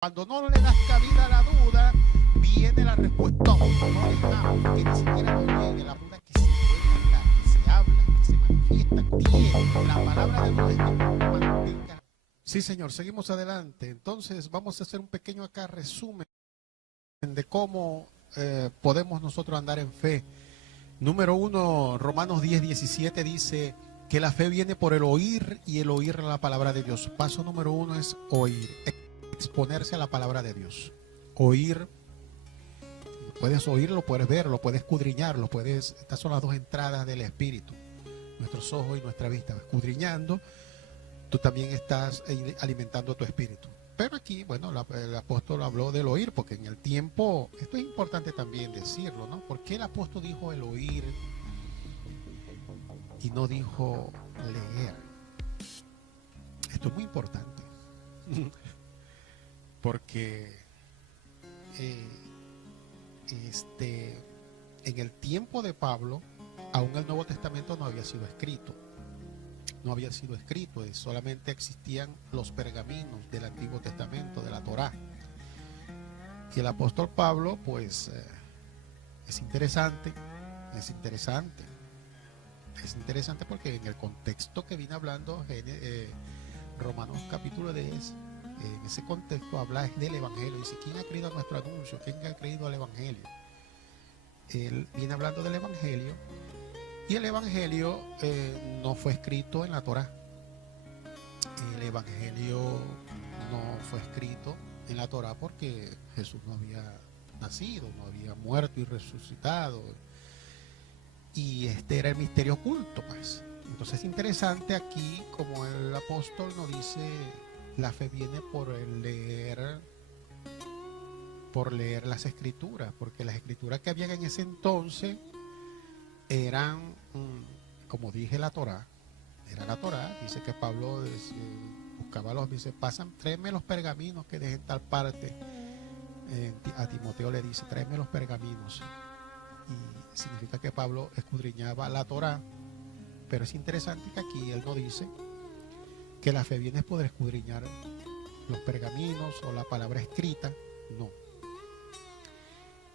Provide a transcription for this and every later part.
Cuando no le das cabida a la duda, viene la respuesta. No dejamos que ni siquiera nos llegue la duda, que se puede hablar, que se habla, que se manifiesta. Bien, la palabra de Dios es que mantenga. Sí, señor, seguimos adelante. Entonces vamos a hacer un pequeño acá resumen de cómo podemos nosotros andar en fe. Número 1, Romanos 10:17 dice que la fe viene por el oír y el oír la palabra de Dios. Paso número 1 es oír, exponerse a la palabra de Dios. Oír, puedes oírlo, puedes verlo, puedes escudriñarlo, puedes, estas son las dos entradas del espíritu, nuestros ojos y nuestra vista. Escudriñando, tú también estás alimentando tu espíritu. Pero aquí, bueno, el apóstol habló del oír, porque en el tiempo, esto es importante también decirlo, ¿no? ¿Por qué el apóstol dijo el oír y no dijo leer? Esto es muy importante. Porque en el tiempo de Pablo, aún el Nuevo Testamento no había sido escrito. No había sido escrito, solamente existían los pergaminos del Antiguo Testamento, de la Torá. Y el apóstol Pablo, pues, es interesante porque en el contexto que viene hablando Romanos capítulo 10, en ese contexto habla del Evangelio. Dice, ¿quién ha creído a nuestro anuncio? ¿Quién ha creído al Evangelio? Él viene hablando del Evangelio. Y el Evangelio no fue escrito en la Torá. El Evangelio no fue escrito en la Torá porque Jesús no había nacido, no había muerto y resucitado. Y este era el misterio oculto, pues. Entonces es interesante aquí como el apóstol nos dice, la fe viene por leer las escrituras, porque las escrituras que habían en ese entonces eran, como dije, la Torá. Era la Torá. Dice que Pablo buscaba dice, tráeme los pergaminos que dejen tal parte. A Timoteo le dice, tráeme los pergaminos. Y significa que Pablo escudriñaba la Torá. Pero es interesante que aquí él no dice que la fe viene por escudriñar los pergaminos o la palabra escrita. No.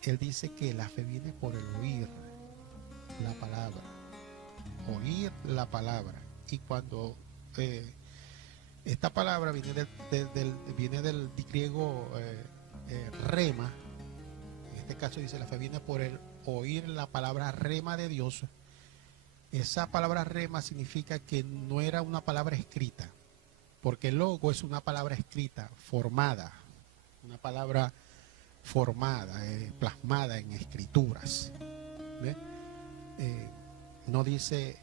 Él dice que la fe viene por el oír la palabra. Oír la palabra. Y cuando esta palabra viene del griego rema, en este caso dice la fe viene por el oír la palabra rema de Dios. Esa palabra rema significa que no era una palabra escrita, porque el logo es una palabra escrita, formada, una palabra formada, plasmada en escrituras. No dice,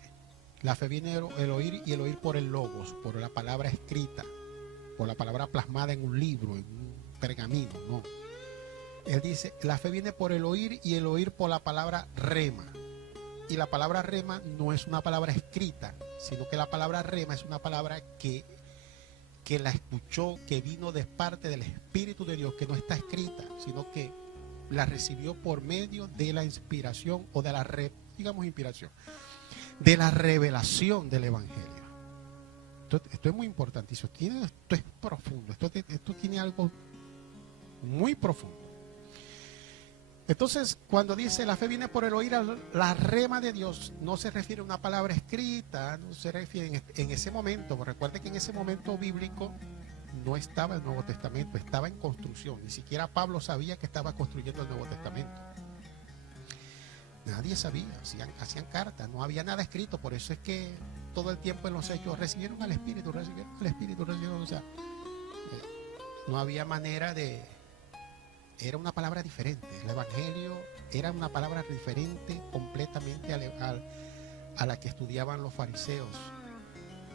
la fe viene el oír y el oír por el logos, por la palabra escrita, por la palabra plasmada en un libro, en un pergamino, no. Él dice, la fe viene por el oír y el oír por la palabra rema. Y la palabra rema no es una palabra escrita, sino que la palabra rema es una palabra que la escuchó, que vino de parte del Espíritu de Dios, que no está escrita, sino que la recibió por medio de la inspiración o de la inspiración, de la revelación del Evangelio. Esto es muy importantísimo, esto es profundo, esto tiene algo muy profundo. Entonces, cuando dice la fe viene por el oír la rema de Dios, no se refiere a una palabra escrita, no se refiere en ese momento. Recuerde que en ese momento bíblico no estaba el Nuevo Testamento, estaba en construcción. Ni siquiera Pablo sabía que estaba construyendo el Nuevo Testamento. Nadie sabía, hacían cartas, no había nada escrito. Por eso es que todo el tiempo en los hechos recibieron al Espíritu, o sea, no había manera de... Era una palabra diferente. El Evangelio era una palabra diferente completamente a la que estudiaban los fariseos,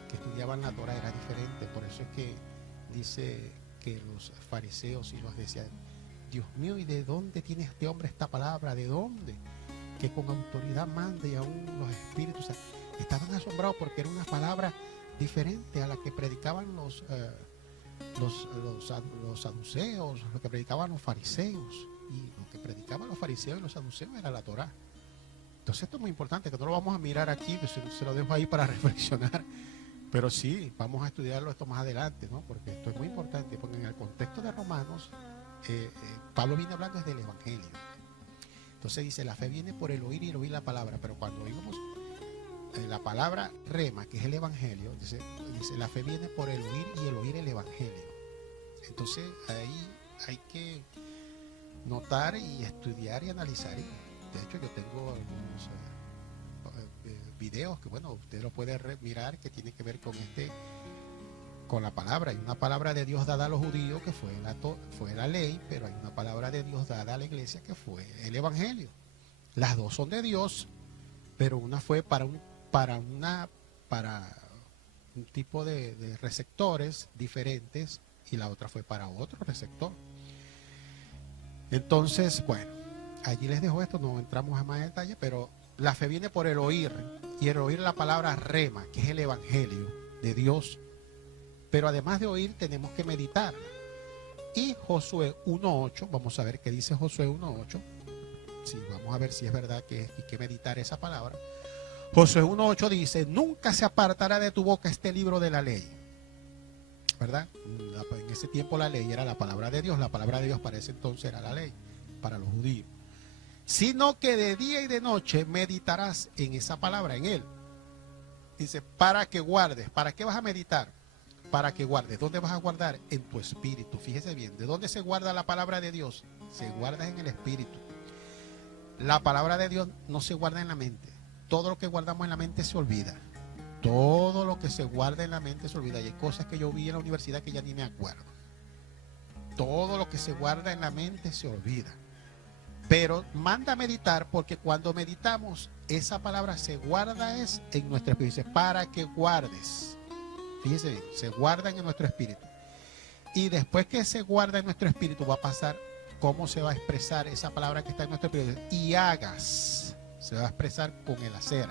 que estudiaban la Torah, era diferente. Por eso es que dice que los fariseos y los decían, Dios mío, ¿y de dónde tiene este hombre esta palabra? ¿De dónde? Que con autoridad manda y aún los espíritus. O sea, estaban asombrados porque era una palabra diferente a la que predicaban los saduceos, lo que predicaban los fariseos. Y lo que predicaban los fariseos y los saduceos era la Torá. Entonces esto es muy importante, que no lo vamos a mirar aquí, que se lo dejo ahí para reflexionar. Pero sí, vamos a estudiarlo esto más adelante, ¿no? Porque esto es muy importante, porque en el contexto de Romanos, Pablo viene hablando desde el Evangelio. Entonces dice, la fe viene por el oír y el oír la palabra, pero cuando oímos la palabra rema, que es el Evangelio, dice, la fe viene por el oír y el oír el Evangelio. Entonces ahí hay que notar y estudiar y analizar. De hecho, yo tengo algunos videos que, bueno, usted lo puede mirar, que tiene que ver con la palabra. Hay una palabra de Dios dada a los judíos que fue la ley, pero hay una palabra de Dios dada a la iglesia que fue el Evangelio. Las dos son de Dios, pero una fue para un tipo de receptores diferentes y la otra fue para otro receptor. Entonces, bueno, allí les dejo esto, no entramos a más detalle, pero la fe viene por el oír, y el oír la palabra rema, que es el Evangelio de Dios. Pero además de oír, tenemos que meditar. Y Josué 1.8, vamos a ver qué dice Josué 1.8. Sí, vamos a ver si es verdad que hay que meditar esa palabra. Josué 1.8 dice, nunca se apartará de tu boca este libro de la ley. ¿Verdad? En ese tiempo la ley era la palabra de Dios. La palabra de Dios para ese entonces era la ley, para los judíos. Sino que de día y de noche meditarás en esa palabra, en él. Dice, para que guardes. ¿Para qué vas a meditar? Para que guardes. ¿Dónde vas a guardar? En tu espíritu. Fíjese bien, ¿de dónde se guarda la palabra de Dios? Se guarda en el espíritu. La palabra de Dios no se guarda en la mente. Todo lo que guardamos en la mente se olvida. Todo lo que se guarda en la mente se olvida. Y hay cosas que yo vi en la universidad que ya ni me acuerdo. Todo lo que se guarda en la mente se olvida. Pero manda a meditar, porque cuando meditamos, esa palabra se guarda es en nuestro espíritu. Dice, para que guardes. Fíjese bien, se guarda en nuestro espíritu. Y después que se guarda en nuestro espíritu, va a pasar cómo se va a expresar esa palabra que está en nuestro espíritu. Y hagas, se va a expresar con el hacer,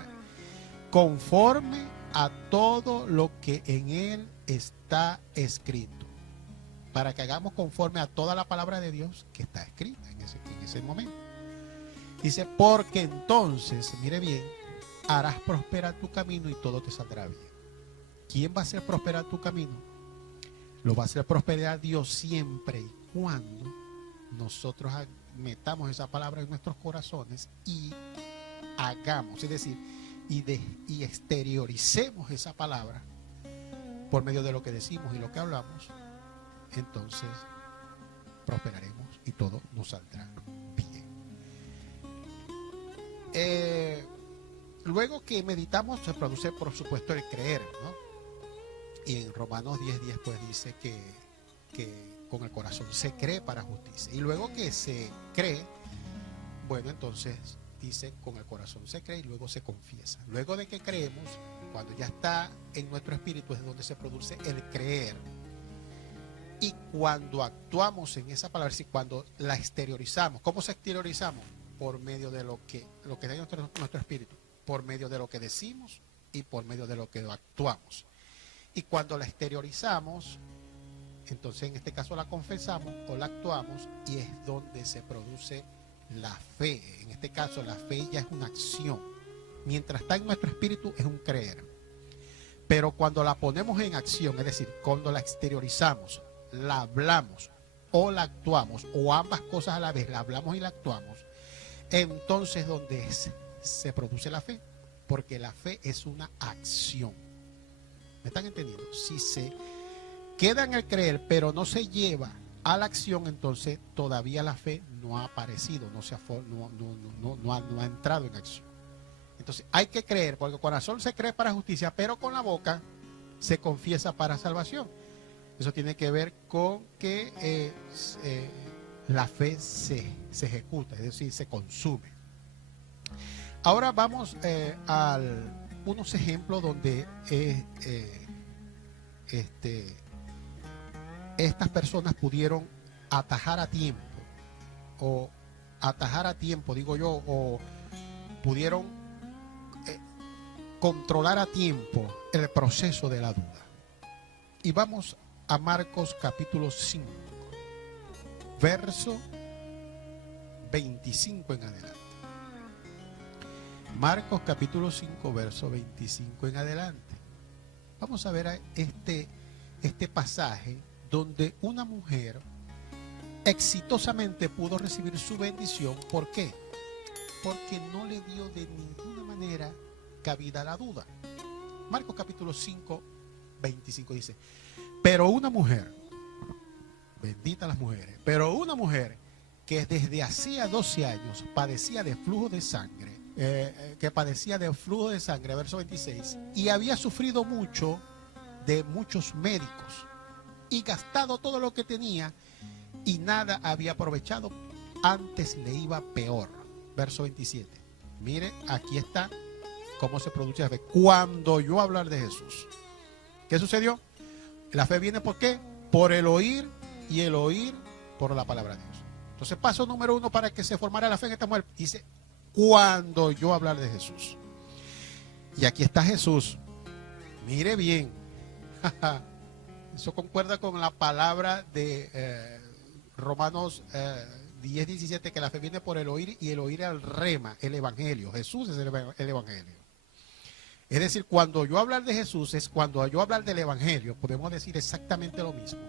conforme a todo lo que en él está escrito. Para que hagamos conforme a toda la palabra de Dios que está escrita en ese momento. Dice, porque entonces, mire bien, harás prosperar tu camino y todo te saldrá bien. ¿Quién va a hacer prosperar tu camino? Lo va a hacer prosperar Dios siempre y cuando nosotros metamos esa palabra en nuestros corazones y hagamos, es decir, y exterioricemos esa palabra por medio de lo que decimos y lo que hablamos. Entonces prosperaremos y todo nos saldrá bien. Luego que meditamos se produce, por supuesto, el creer, ¿no? Y en Romanos 10:10 pues dice que con el corazón se cree para justicia. Y luego que se cree, bueno, entonces dice con el corazón se cree y luego se confiesa. Luego de que creemos, cuando ya está en nuestro espíritu es donde se produce el creer. Y cuando actuamos en esa palabra, es decir, cuando la exteriorizamos, ¿cómo se exteriorizamos? Por medio de lo que da en nuestro espíritu, por medio de lo que decimos y por medio de lo que actuamos. Y cuando la exteriorizamos, entonces en este caso la confesamos o la actuamos y es donde se produce la fe. En este caso la fe ya es una acción. Mientras está en nuestro espíritu es un creer. Pero cuando la ponemos en acción, es decir, cuando la exteriorizamos, la hablamos o la actuamos, o ambas cosas a la vez, la hablamos y la actuamos, entonces donde se produce la fe, porque la fe es una acción. ¿Me están entendiendo? Si se queda en el creer, pero no se lleva a la acción, entonces todavía la fe no ha aparecido, no ha entrado en acción. Entonces hay que creer, porque con el corazón se cree para justicia, pero con la boca se confiesa para salvación. Eso tiene que ver con que la fe se ejecuta, es decir, se consume. Ahora vamos a unos ejemplos donde estas personas pudieron atajar a tiempo, digo yo, o pudieron controlar a tiempo el proceso de la duda. Y vamos a Marcos capítulo 5, verso 25 en adelante. Marcos capítulo 5, verso 25 en adelante. Vamos a ver este pasaje donde una mujer exitosamente pudo recibir su bendición. ¿Por qué? Porque no le dio de ninguna manera cabida a la duda. Marcos capítulo 5, 25 dice: pero una mujer, bendita las mujeres, pero una mujer que desde hacía 12 años padecía de flujo de sangre, verso 26, y había sufrido mucho de muchos médicos y gastado todo lo que tenía y nada había aprovechado, antes le iba peor. Verso 27. Mire, aquí está cómo se produce la fe. Cuando oyó hablar de Jesús, ¿qué sucedió? La fe viene ¿por qué? Por el oír, y el oír por la palabra de Dios. Entonces, paso número 1 para que se formara la fe en esta mujer, dice: cuando oyó hablar de Jesús. Y aquí está Jesús. Mire bien. Eso concuerda con la palabra de Romanos 10, 17, que la fe viene por el oír, y el oír al rema, el evangelio. Jesús es el evangelio. Es decir, cuando yo hablar de Jesús es cuando yo hablar del evangelio. Podemos decir exactamente lo mismo.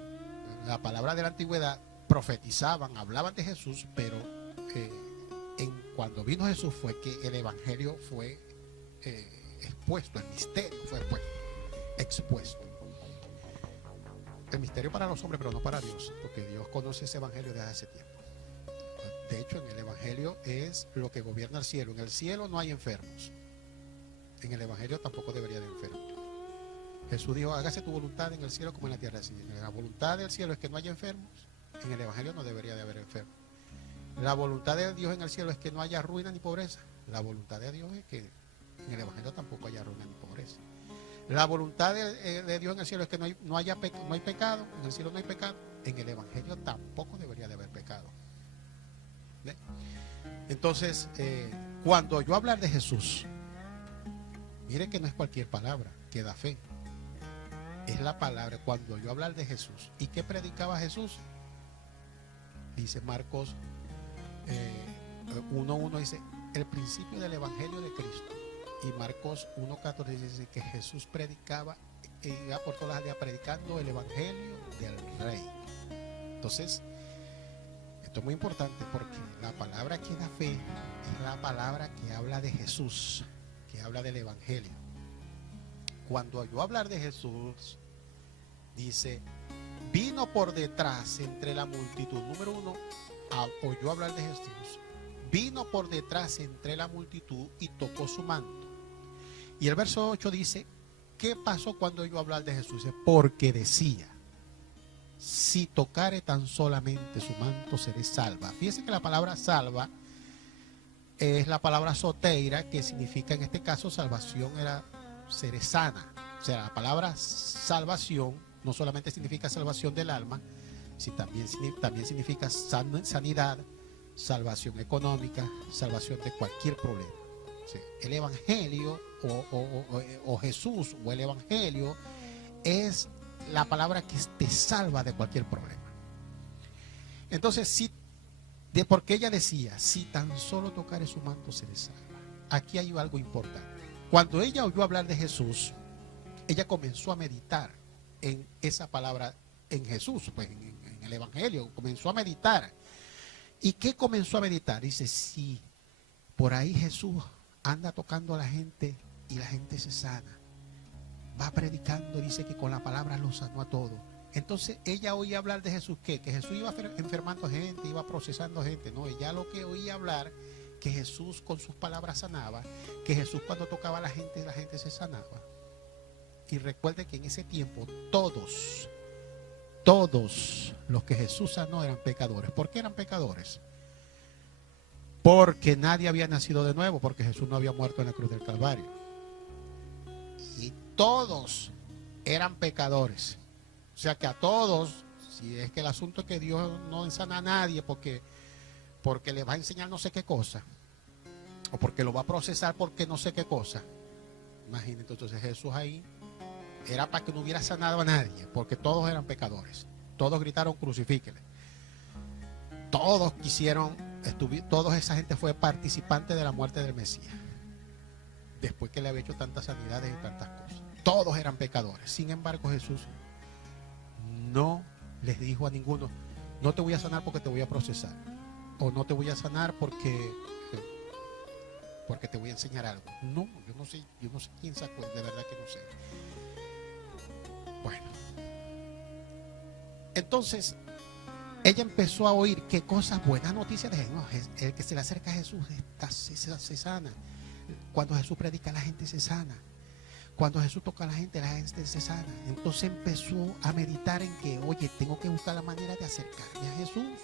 La palabra de la antigüedad profetizaban, hablaban de Jesús, pero cuando vino Jesús fue que el evangelio fue expuesto, el misterio fue expuesto. El misterio para los hombres, pero no para Dios, porque Dios conoce ese evangelio desde hace tiempo. De hecho, en el evangelio es lo que gobierna el cielo. En el cielo no hay enfermos. En el evangelio tampoco debería de enfermos. Jesús dijo: hágase tu voluntad en el cielo como en la tierra. Si la voluntad del cielo es que no haya enfermos, en el evangelio no debería de haber enfermos. La voluntad de Dios en el cielo es que no haya ruina ni pobreza. La voluntad de Dios es que en el evangelio tampoco haya ruina ni pobreza. La voluntad de Dios en el cielo es que no hay pecado. En el cielo no hay pecado. En el evangelio tampoco debería de haber pecado. ¿Ve? Entonces, cuando yo hablar de Jesús, mire que no es cualquier palabra que da fe. Es la palabra. Cuando yo hablar de Jesús. ¿Y qué predicaba Jesús? Dice Marcos 1:1, dice: el principio del evangelio de Cristo. Y Marcos 1:14 dice que Jesús predicaba, iba por todas las aldeas predicando el evangelio del rey. Entonces, esto es muy importante, porque la palabra que da fe es la palabra que habla de Jesús, que habla del evangelio. Cuando yo hablar de Jesús, dice: vino por detrás entre la multitud. Número 1, oyó hablar de Jesús, vino por detrás entre la multitud y tocó su manto. Y el verso 8 dice: ¿qué pasó cuando oyó hablar de Jesús? Dice: porque decía: si tocare tan solamente su manto, seré salva. Fíjense que la palabra salva es la palabra soteira, que significa en este caso salvación, seré sana. O sea, la palabra salvación no solamente significa salvación del alma, sino también significa sanidad, salvación económica, salvación de cualquier problema. O sea, el evangelio o Jesús o el evangelio es la palabra que te salva de cualquier problema. Entonces, porque ella decía: si tan solo tocare su manto, se le salva. Aquí hay algo importante. Cuando ella oyó hablar de Jesús, ella comenzó a meditar en esa palabra, en Jesús, pues en el evangelio, comenzó a meditar. ¿Y qué comenzó a meditar? Dice: si por ahí Jesús anda tocando a la gente y la gente se sana, va predicando, dice que con la palabra lo sanó a todos. Entonces ella oía hablar de Jesús, ¿qué? Que Jesús iba enfermando gente, iba procesando gente. No, ella lo que oía hablar, que Jesús con sus palabras sanaba, que Jesús cuando tocaba a la gente se sanaba. Y recuerde que en ese tiempo todos los que Jesús sanó eran pecadores. ¿Por qué eran pecadores? Porque nadie había nacido de nuevo, porque Jesús no había muerto en la cruz del Calvario. Y todos eran pecadores. O sea que a todos, si es que el asunto es que Dios no sana a nadie porque le va a enseñar no sé qué cosa, o porque lo va a procesar porque no sé qué cosa. Imagínense, entonces Jesús ahí era para que no hubiera sanado a nadie, porque todos eran pecadores. Todos gritaron: crucifíquele. Todos quisieron, toda esa gente fue participante de la muerte del Mesías. después que le había hecho tantas sanidades y tantas cosas. Todos eran pecadores. Sin embargo, Jesús no les dijo a ninguno: no te voy a sanar porque te voy a procesar, o no te voy a sanar porque te voy a enseñar algo. No, yo no sé quién sacó, de verdad que no sé. Bueno, entonces ella empezó a oír qué cosas, buenas noticias de Jesús. El que se le acerca a Jesús se sana. Cuando Jesús predica, la gente se sana. Cuando Jesús toca a la gente se sana. Entonces empezó a meditar en que, oye, tengo que buscar la manera de acercarme a Jesús.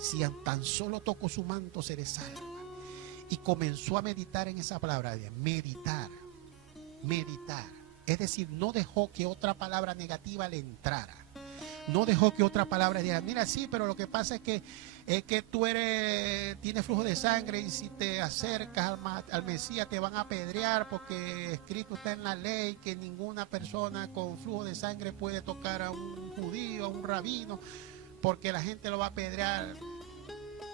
Si tan solo toco su manto, seré salva. Y comenzó a meditar en esa palabra de meditar. Es decir, no dejó que otra palabra negativa le entrara. No dejó que otra palabra dijera: mira, sí, pero lo que pasa es que tú tienes flujo de sangre, y si te acercas al Mesías te van a apedrear, porque escrito está en la ley que ninguna persona con flujo de sangre puede tocar a un judío, a un rabino, porque la gente lo va a apedrear.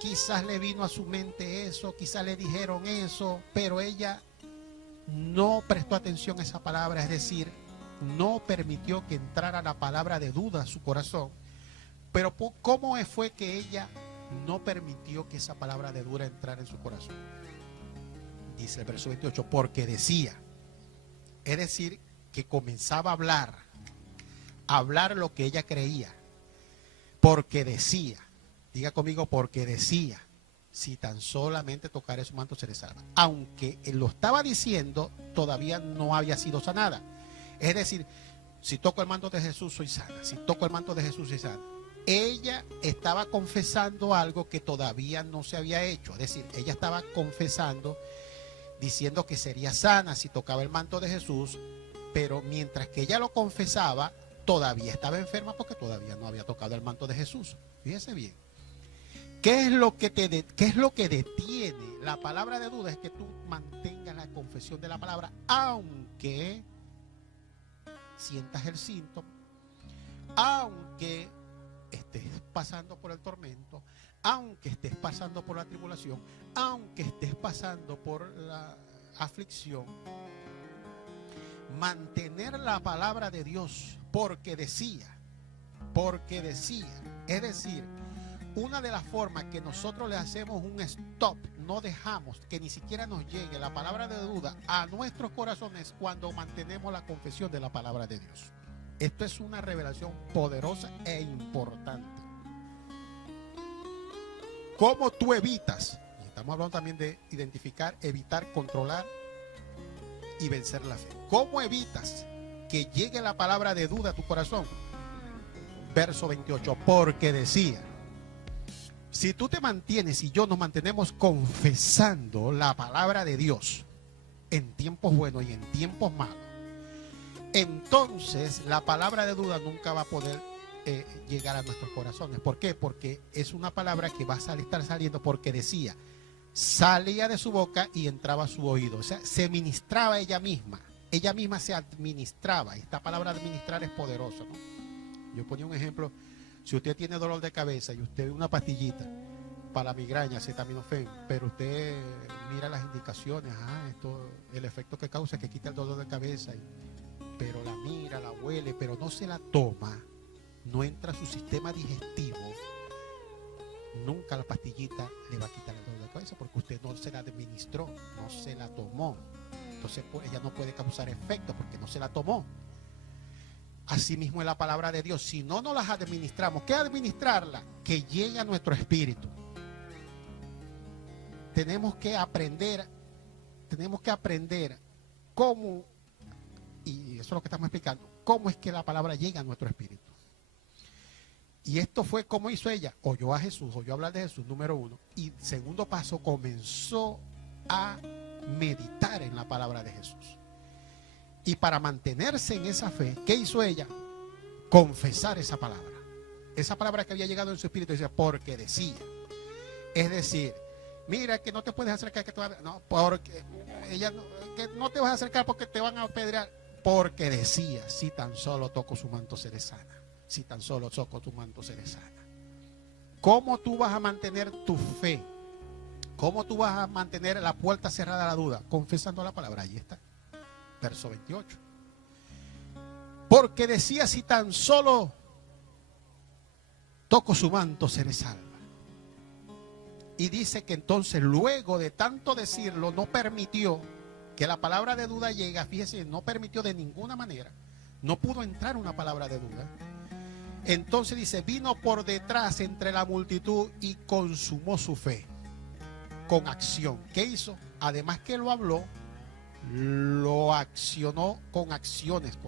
Quizás le vino a su mente eso, quizás le dijeron eso, pero ella no prestó atención a esa palabra, es decir, no permitió que entrara la palabra de duda a su corazón. Pero ¿cómo fue que ella no permitió que esa palabra de duda entrara en su corazón? Dice el verso 28, porque decía. Es decir, que comenzaba a hablar lo que ella creía. Porque decía, diga conmigo, porque decía: si tan solamente tocaré su manto, seré salva. Aunque él lo estaba diciendo, todavía no había sido sanada. Es decir, si toco el manto de Jesús, soy sana. Si toco el manto de Jesús, soy sana. Ella estaba confesando algo que todavía no se había hecho. Es decir, ella estaba confesando, diciendo que sería sana si tocaba el manto de Jesús, pero mientras que ella lo confesaba, todavía estaba enferma porque todavía no había tocado el manto de Jesús. Fíjese bien. ¿Qué es lo que detiene la palabra de duda? Es que tú mantengas la confesión de la palabra, aunque sientas el síntoma, aunque estés pasando por el tormento, aunque estés pasando por la tribulación, aunque estés pasando por la aflicción. Mantener la palabra de Dios, porque decía. Es decir, una de las formas que nosotros le hacemos un stop, no dejamos que ni siquiera nos llegue la palabra de duda a nuestros corazones, cuando mantenemos la confesión de la palabra de Dios. Esto es una revelación poderosa e importante. ¿Cómo tú evitas? Estamos hablando también de identificar, evitar, controlar y vencer la fe. ¿Cómo evitas que llegue la palabra de duda a tu corazón? Verso 28, porque decía. Si tú te mantienes y yo nos mantenemos confesando la palabra de Dios en tiempos buenos y en tiempos malos, entonces la palabra de duda nunca va a poder llegar a nuestros corazones. ¿Por qué? Porque es una palabra que va a estar saliendo, porque decía, salía de su boca y entraba a su oído. O sea, se ministraba ella misma se administraba. Esta palabra administrar es poderosa, ¿no? Yo ponía un ejemplo. Si usted tiene dolor de cabeza y usted ve una pastillita para la migraña, acetaminofén, pero usted mira las indicaciones, el efecto que causa es que quita el dolor de cabeza, pero la mira, la huele, pero no se la toma, no entra a su sistema digestivo, nunca la pastillita le va a quitar el dolor de cabeza, porque usted no se la administró, no se la tomó. Entonces ella no puede causar efecto porque no se la tomó. Asimismo es la palabra de Dios. Si no nos las administramos, ¿qué administrarla? Que llegue a nuestro espíritu. Tenemos que aprender cómo, y eso es lo que estamos explicando, cómo es que la palabra llega a nuestro espíritu. Y esto fue como hizo ella. Oyó a Jesús, oyó hablar de Jesús, número uno. Y segundo paso, comenzó a meditar en la palabra de Jesús. Y para mantenerse en esa fe, ¿qué hizo ella? Confesar esa palabra. Esa palabra que había llegado en su espíritu, decía, porque decía. Es decir, mira que no te puedes acercar, que te va a... No, porque ella que no te vas a acercar porque te van a apedrear. Porque decía, si tan solo toco su manto seré sana. Si tan solo toco tu manto seré sana. ¿Cómo tú vas a mantener tu fe? ¿Cómo tú vas a mantener la puerta cerrada a la duda? Confesando la palabra. Ahí está. Verso 28. Porque decía, si tan solo toco su manto, seré salva. Y dice que entonces, luego de tanto decirlo, no permitió que la palabra de duda llegue. Fíjese, no permitió de ninguna manera. No pudo entrar una palabra de duda. Entonces dice, vino por detrás entre la multitud y consumó su fe con acción. ¿Qué hizo? Además que lo habló, lo accionó con acciones.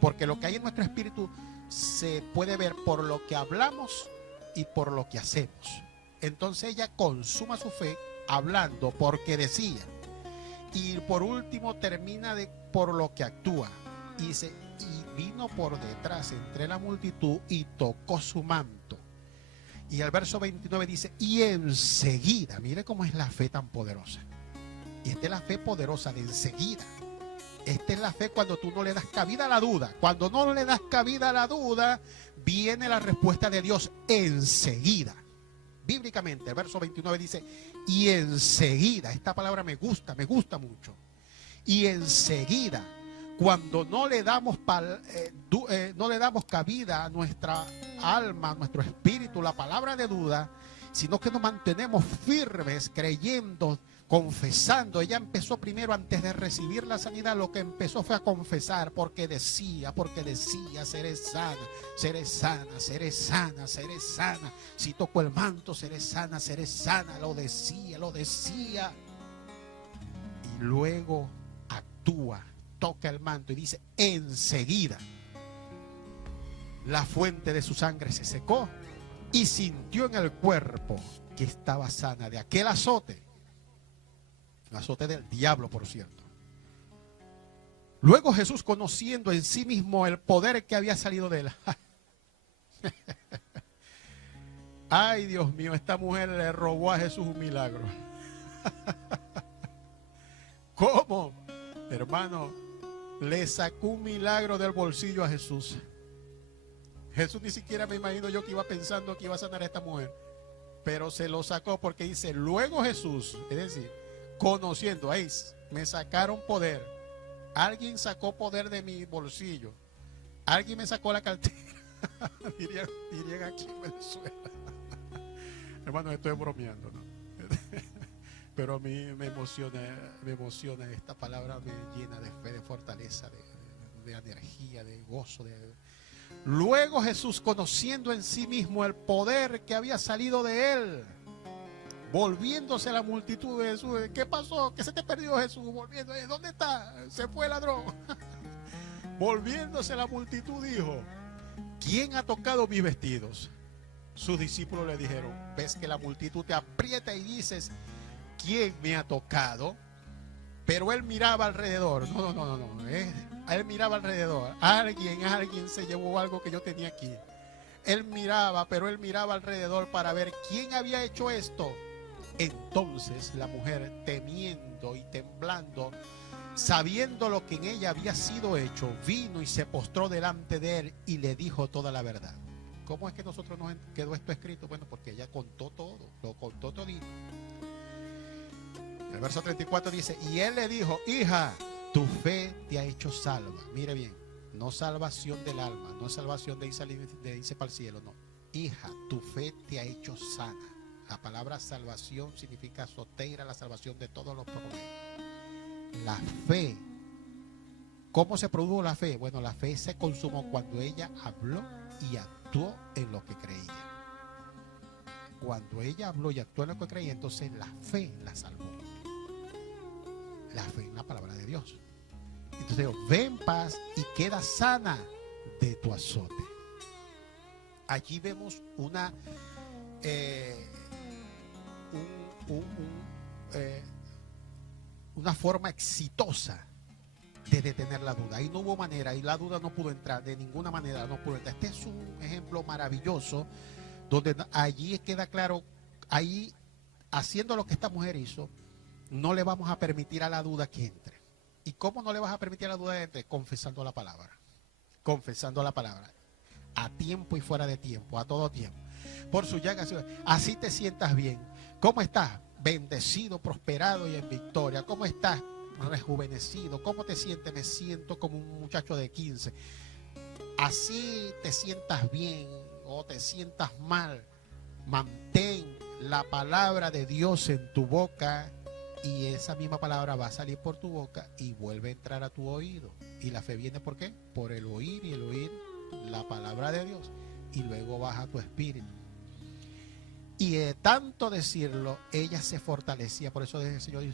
Porque lo que hay en nuestro espíritu se puede ver por lo que hablamos y por lo que hacemos. Entonces ella consuma su fe hablando porque decía. Y por último termina por lo que actúa. Y dice, y vino por detrás entre la multitud y tocó su manto. Y el verso 29 dice, y enseguida, mire cómo es la fe tan poderosa. Y esta es la fe poderosa de enseguida. Esta es la fe cuando tú no le das cabida a la duda. Cuando no le das cabida a la duda, viene la respuesta de Dios enseguida. Bíblicamente, el verso 29 dice, y enseguida, esta palabra me gusta mucho. Y enseguida, cuando no le damos cabida a nuestra alma, a nuestro espíritu, la palabra de duda, sino que nos mantenemos firmes, creyendo, confesando. Ella empezó primero, antes de recibir la sanidad, lo que empezó fue a confesar, porque decía, seré sana, seré sana, seré sana, seré sana. Si toco el manto, seré sana, lo decía. Y luego actúa, toca el manto y dice, enseguida la fuente de su sangre se secó y sintió en el cuerpo que estaba sana de aquel azote. El azote del diablo, por cierto. Luego Jesús, conociendo en sí mismo el poder que había salido de él. Ay, Dios mío, esta mujer le robó a Jesús un milagro. ¿Cómo? Hermano, le sacó un milagro del bolsillo a Jesús. Jesús ni siquiera, me imagino yo, que iba pensando que iba a sanar a esta mujer. Pero se lo sacó porque dice, luego Jesús, es decir, conociendo, ahí me sacaron poder. Alguien sacó poder de mi bolsillo. Alguien me sacó la cartera. dirían aquí en Venezuela. Hermano, estoy bromeando, ¿no? Pero a mí me emociona esta palabra, me llena de fe, de fortaleza, de energía, de gozo. Luego Jesús, conociendo en sí mismo el poder que había salido de él, volviéndose a la multitud de Jesús, ¿qué pasó? ¿Qué se te perdió, Jesús? Volviendo, ¿dónde está? Se fue el ladrón. Volviéndose a la multitud dijo, ¿quién ha tocado mis vestidos? Sus discípulos le dijeron, ves que la multitud te aprieta y dices, ¿quién me ha tocado? Pero él miraba alrededor. No. Él miraba alrededor. Alguien se llevó algo que yo tenía aquí. Él miraba alrededor para ver quién había hecho esto. Entonces la mujer, temiendo y temblando, sabiendo lo que en ella había sido hecho, vino y se postró delante de él y le dijo toda la verdad. ¿Cómo es que nosotros nos quedó esto escrito? Bueno, porque ella contó todo, lo contó todito. El verso 34 dice, y él le dijo, hija, tu fe te ha hecho salva. Mire bien, no salvación del alma, no salvación de irse para el cielo, no. Hija, tu fe te ha hecho sana. La palabra salvación significa soteira, la salvación de todos los problemas. La fe. ¿Cómo se produjo la fe? Bueno, la fe se consumó cuando ella habló y actuó en lo que creía. Cuando ella habló y actuó en lo que creía, entonces la fe la salvó. La fe en la palabra de Dios. Entonces digo, ve en paz y queda sana de tu azote. Allí vemos una forma exitosa de detener la duda. Ahí no hubo manera, y la duda no pudo entrar, de ninguna manera no pudo entrar. Este es un ejemplo maravilloso donde allí queda claro, ahí haciendo lo que esta mujer hizo, no le vamos a permitir a la duda que entre. ¿Y cómo no le vas a permitir a la duda que entre? Confesando la palabra. Confesando la palabra. A tiempo y fuera de tiempo, a todo tiempo. Por su llaga, así te sientas bien. ¿Cómo estás? bendecido, prosperado y en victoria. ¿Cómo estás? Rejuvenecido. ¿Cómo te sientes? Me siento como un muchacho de 15. Así te sientas bien o te sientas mal, mantén la palabra de Dios en tu boca y esa misma palabra va a salir por tu boca y vuelve a entrar a tu oído. Y la fe viene ¿por qué? Por el oír, y el oír la palabra de Dios, y luego baja tu espíritu. Y de tanto decirlo, ella se fortalecía. Por eso el Señor,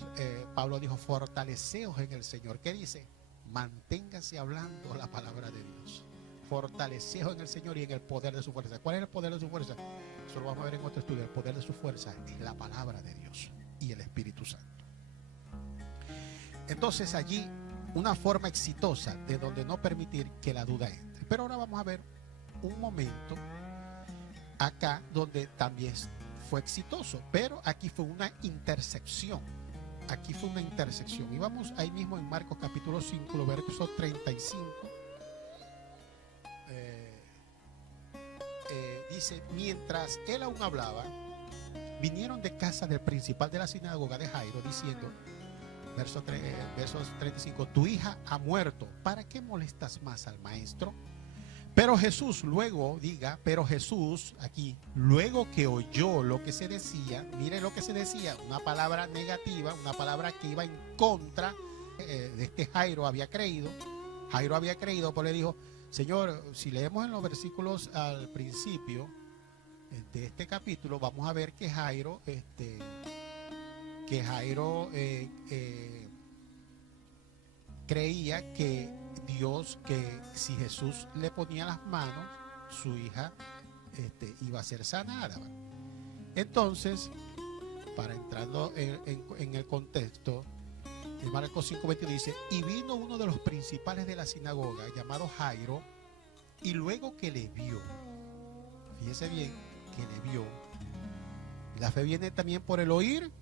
Pablo dijo, fortaleceos en el Señor. ¿Qué dice? Manténgase hablando la palabra de Dios. Fortaleceos en el Señor y en el poder de su fuerza. ¿Cuál es el poder de su fuerza? Eso lo vamos a ver en otro estudio. El poder de su fuerza es la palabra de Dios y el Espíritu Santo. Entonces allí una forma exitosa de donde no permitir que la duda entre. Pero ahora vamos a ver un momento acá donde también fue exitoso, pero aquí fue una intersección. Aquí fue una intersección. Y vamos ahí mismo en Marcos capítulo 5, verso 35. Dice, mientras él aún hablaba, vinieron de casa del principal de la sinagoga de Jairo, diciendo, verso 35, tu hija ha muerto, ¿para qué molestas más al maestro? Pero Jesús luego, pero Jesús aquí, luego que oyó lo que se decía, mire lo que se decía, una palabra negativa, una palabra que iba en contra de este Jairo había creído, pues le dijo, Señor, si leemos en los versículos al principio de este capítulo, vamos a ver que Jairo, creía que Dios, que si Jesús le ponía las manos, su hija iba a ser sanada. Entonces, para entrando en el contexto, en Marcos 5:20 dice, y vino uno de los principales de la sinagoga, llamado Jairo, y luego que le vio, fíjese bien, que le vio, la fe viene también por el oír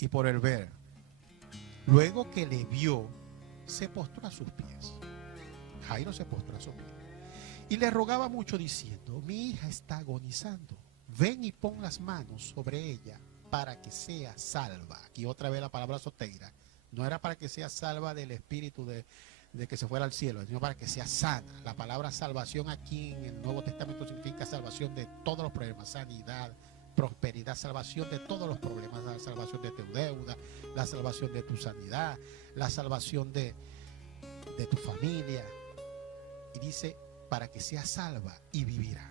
y por el ver. Luego que le vio, se postró a sus pies. Jairo se postró a sus pies y le rogaba mucho diciendo, mi hija está agonizando, ven y pon las manos sobre ella para que sea salva. Aquí otra vez la palabra soteira. No era para que sea salva del espíritu de que se fuera al cielo, sino para que sea sana. La palabra salvación aquí en el Nuevo Testamento significa salvación de todos los problemas, sanidad, prosperidad, salvación de todos los problemas, la salvación de tu deuda, la salvación de tu sanidad, la salvación de tu familia. Y dice, para que sea salva y vivirá.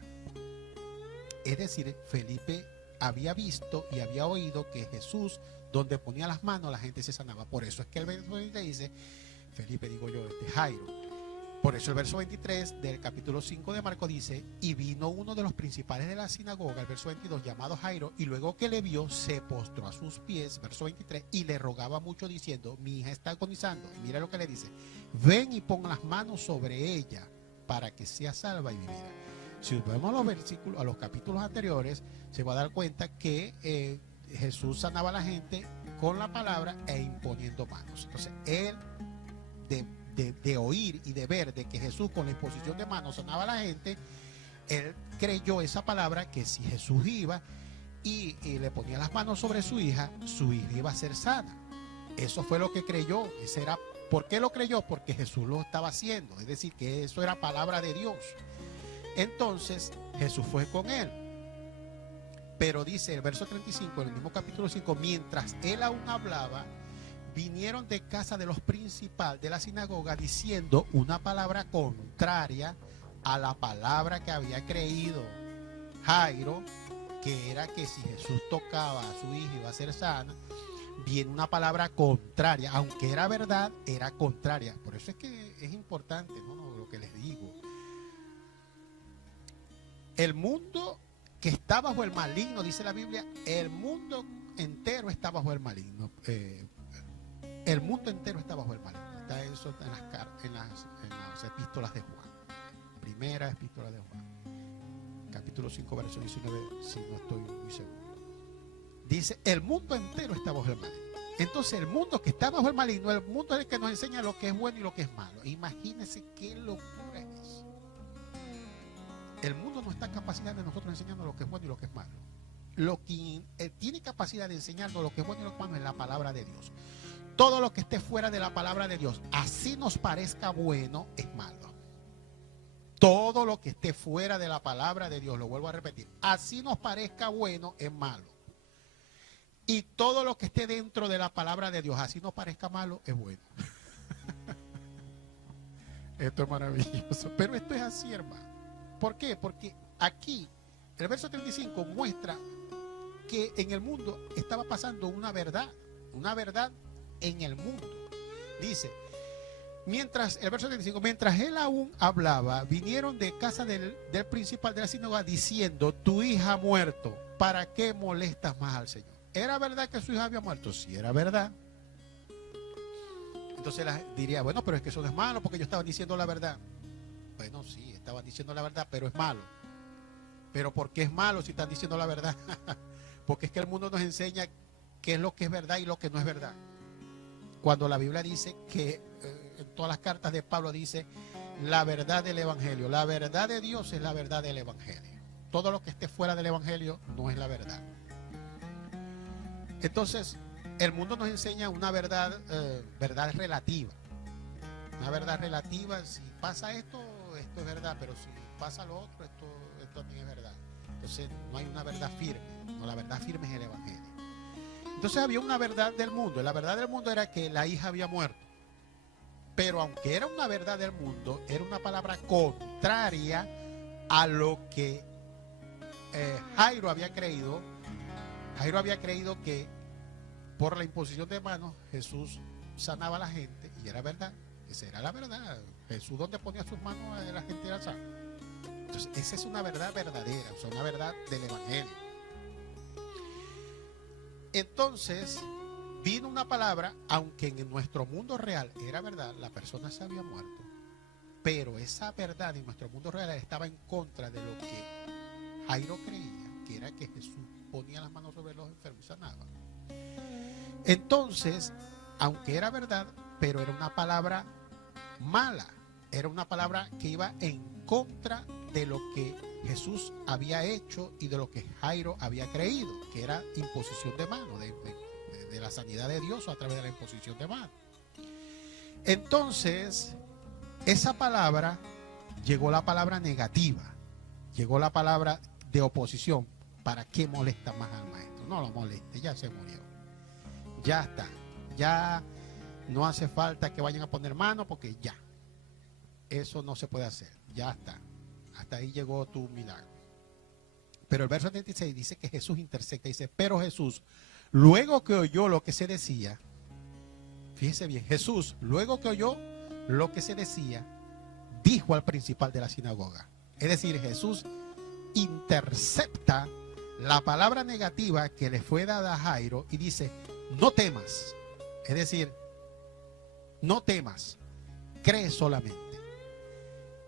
Es decir, Felipe había visto y había oído que Jesús, donde ponía las manos, la gente se sanaba. Por eso es que el verso 20 dice, Felipe, digo yo, Jairo. Por eso el verso 23 del capítulo 5 de Marcos dice, y vino uno de los principales de la sinagoga, el verso 22, llamado Jairo, y luego que le vio, se postró a sus pies, verso 23, y le rogaba mucho diciendo, mi hija está agonizando. Y mira lo que le dice, ven y pon las manos sobre ella para que sea salva y vivirá. Si vemos los versículos, a los capítulos anteriores, se va a dar cuenta que Jesús sanaba a la gente con la palabra e imponiendo manos. Entonces, él de oír y de ver de que Jesús con la imposición de manos sanaba a la gente, él creyó esa palabra, que si Jesús iba y le ponía las manos sobre su hija iba a ser sana. Eso fue lo que creyó. ¿Por qué lo creyó? Porque Jesús lo estaba haciendo, es decir, que eso era palabra de Dios. Entonces Jesús fue con él. Pero dice el verso 35, en el mismo capítulo 5, mientras él aún hablaba, vinieron de casa de los principales de la sinagoga diciendo una palabra contraria a la palabra que había creído Jairo, que era que si Jesús tocaba a su hija iba a ser sana. Viene una palabra contraria, aunque era verdad, era contraria. Por eso es que es importante, ¿no? Lo que les digo. El mundo que está bajo el maligno, dice la Biblia, el mundo entero está bajo el maligno. El mundo entero está bajo el maligno. Está eso en las epístolas de Juan. Primera epístola de Juan. Capítulo 5, verso 19, si no estoy muy seguro. Dice, el mundo entero está bajo el maligno. Entonces, el mundo que está bajo el maligno, el mundo es el que nos enseña lo que es bueno y lo que es malo. Imagínense qué locura es eso. El mundo no está en capacidad de nosotros enseñando lo que es bueno y lo que es malo. lo que tiene capacidad de enseñarnos lo que es bueno y lo que es malo es la palabra de Dios. Todo lo que esté fuera de la palabra de Dios, así nos parezca bueno, es malo. Todo lo que esté fuera de la palabra de Dios, lo vuelvo a repetir, así nos parezca bueno, es malo. Y todo lo que esté dentro de la palabra de Dios, así nos parezca malo, es bueno. Esto es maravilloso. Pero esto es así, hermano. ¿Por qué? Porque aquí, el verso 35 muestra que en el mundo estaba pasando una verdad en el mundo. Dice, el verso 35, mientras él aún hablaba, vinieron de casa del principal de la sinagoga diciendo, tu hija ha muerto, ¿para qué molestas más al Señor? ¿Era verdad que su hija había muerto? Sí, era verdad. Entonces diría, bueno, pero es que eso no es malo porque ellos estaban diciendo la verdad. Bueno, sí, estaban diciendo la verdad, pero es malo. ¿Pero por qué es malo si están diciendo la verdad? Porque es que el mundo nos enseña qué es lo que es verdad y lo que no es verdad. Cuando la Biblia dice que, en todas las cartas de Pablo dice, la verdad del Evangelio. La verdad de Dios es la verdad del Evangelio. Todo lo que esté fuera del Evangelio no es la verdad. Entonces, el mundo nos enseña una verdad relativa. Una verdad relativa, si pasa esto es verdad, pero si pasa lo otro, esto también es verdad. Entonces, no hay una verdad firme. No, la verdad firme es el Evangelio. Entonces, había una verdad del mundo. La verdad del mundo era que la hija había muerto. Pero aunque era una verdad del mundo, era una palabra contraria a lo que Jairo había creído. Jairo había creído que por la imposición de manos Jesús sanaba a la gente, y era verdad, esa era la verdad. Jesús, donde ponía sus manos, la gente era sana. Entonces, esa es una verdad verdadera, o sea, una verdad del Evangelio. Entonces, vino una palabra, aunque en nuestro mundo real era verdad, la persona se había muerto, pero esa verdad en nuestro mundo real estaba en contra de lo que Jairo creía, que era que Jesús ponía las manos sobre los enfermos y sanaba. Entonces, aunque era verdad, pero era una palabra mala, era una palabra que iba en contra de lo que Jesús había hecho y de lo que Jairo había creído, que era imposición de mano, de la sanidad de Dios a través de la imposición de mano. Entonces, esa palabra, llegó la palabra negativa, llegó la palabra de oposición. ¿Para qué molesta más al maestro? No lo moleste, ya se murió. Ya está. Ya no hace falta que vayan a poner mano porque ya. Eso no se puede hacer. Ya está. Hasta ahí llegó tu milagro. Pero el verso 76 dice que Jesús intersecta. Dice, pero Jesús, luego que oyó lo que se decía, fíjese bien, Jesús, luego que oyó lo que se decía, dijo al principal de la sinagoga. Es decir, Jesús intercepta la palabra negativa que le fue dada a Jairo y dice, no temas. Es decir, no temas, cree solamente.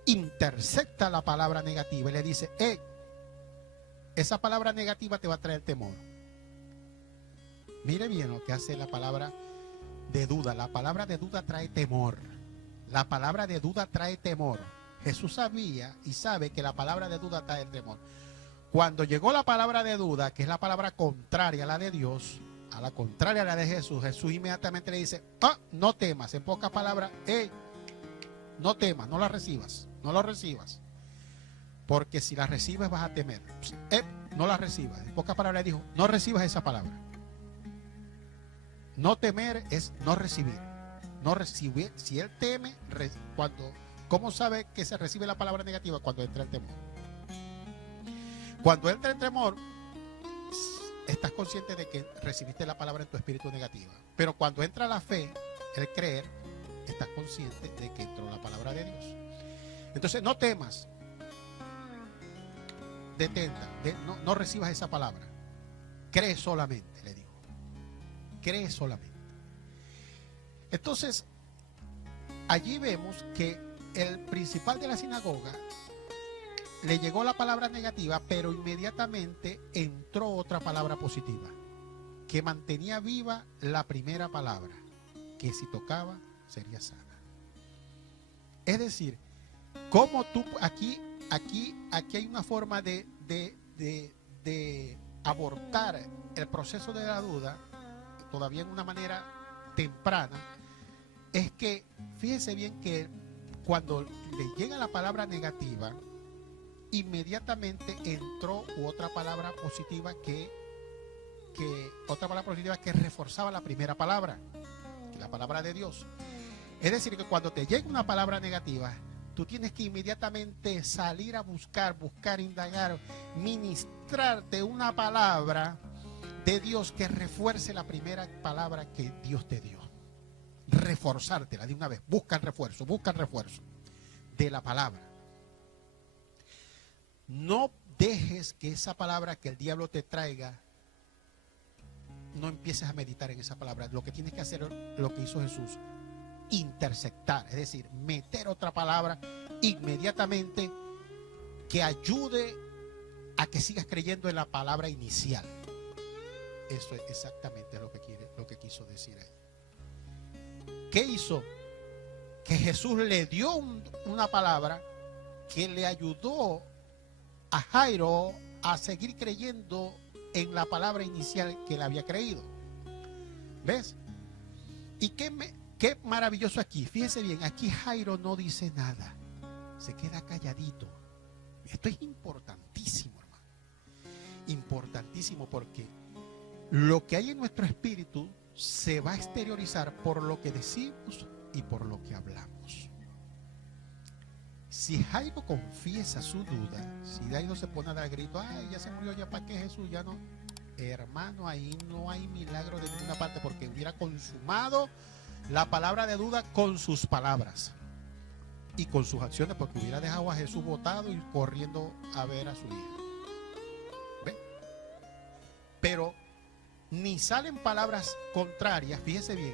Intercepta la palabra negativa y le dice, esa palabra negativa te va a traer temor. Mire bien lo que hace la palabra de duda. La palabra de duda trae temor. La palabra de duda trae temor. Jesús sabía y sabe que la palabra de duda trae temor. Cuando llegó la palabra de duda, que es la palabra contraria a la de Dios, a la contraria a la de Jesús, Jesús inmediatamente le dice, no temas. En pocas palabras, no temas, no la recibas, no lo recibas. Porque si la recibes vas a temer. No la recibas. En pocas palabras le dijo, no recibas esa palabra. No temer es no recibir. No recibir. Si él teme, ¿cómo sabe que se recibe la palabra negativa? Cuando entra el temor. Cuando entra el temor, estás consciente de que recibiste la palabra en tu espíritu negativa. Pero cuando entra la fe, el creer, estás consciente de que entró la palabra de Dios. Entonces, no temas. Detenta. No recibas esa palabra. Cree solamente, le dijo. Cree solamente. Entonces, allí vemos que el principal de la sinagoga le llegó la palabra negativa, pero inmediatamente entró otra palabra positiva, que mantenía viva la primera palabra, que si tocaba sería sana. Es decir, como tú, aquí hay una forma de abortar el proceso de la duda, todavía en una manera temprana, es que fíjese bien que cuando le llega la palabra negativa, inmediatamente entró otra palabra positiva que reforzaba la primera palabra, la palabra de Dios. Es decir, que cuando te llega una palabra negativa, tú tienes que inmediatamente salir a buscar, indagar, ministrarte una palabra de Dios que refuerce la primera palabra que Dios te dio. Reforzártela de una vez. Busca el refuerzo de la palabra. No dejes que esa palabra que el diablo te traiga, no empieces a meditar en esa palabra. Lo que tienes que hacer es lo que hizo Jesús: intersectar, es decir, meter otra palabra inmediatamente que ayude a que sigas creyendo en la palabra inicial. Eso es exactamente lo que quiso decir ahí. ¿Qué hizo? Que Jesús le dio una palabra que le ayudó a Jairo a seguir creyendo en la palabra inicial que él había creído. ¿Ves? Y qué maravilloso aquí. Fíjese bien, aquí Jairo no dice nada, se queda calladito. Esto es importantísimo, hermano. Importantísimo, porque lo que hay en nuestro espíritu se va a exteriorizar por lo que decimos y por lo que hablamos. Si Jairo confiesa su duda, si Jairo se pone a dar grito, ay, ya se murió, ya para qué Jesús, ya no. Hermano, ahí no hay milagro de ninguna parte, porque hubiera consumado la palabra de duda con sus palabras y con sus acciones, porque hubiera dejado a Jesús botado y corriendo a ver a su hija. ¿Ve? Pero ni salen palabras contrarias, fíjese bien,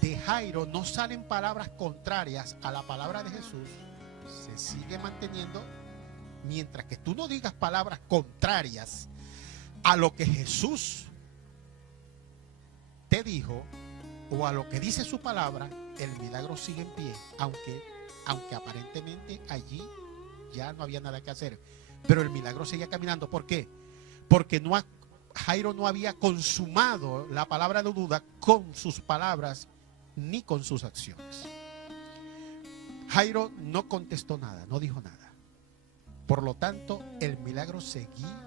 de Jairo no salen palabras contrarias a la palabra de Jesús. Se sigue manteniendo, mientras que tú no digas palabras contrarias a lo que Jesús te dijo o a lo que dice su palabra, el milagro sigue en pie, aunque aparentemente allí ya no había nada que hacer, pero el milagro seguía caminando. ¿Por qué? Porque Jairo no había consumado la palabra de duda con sus palabras ni con sus acciones. Jairo no contestó nada, no dijo nada. Por lo tanto, el milagro seguía.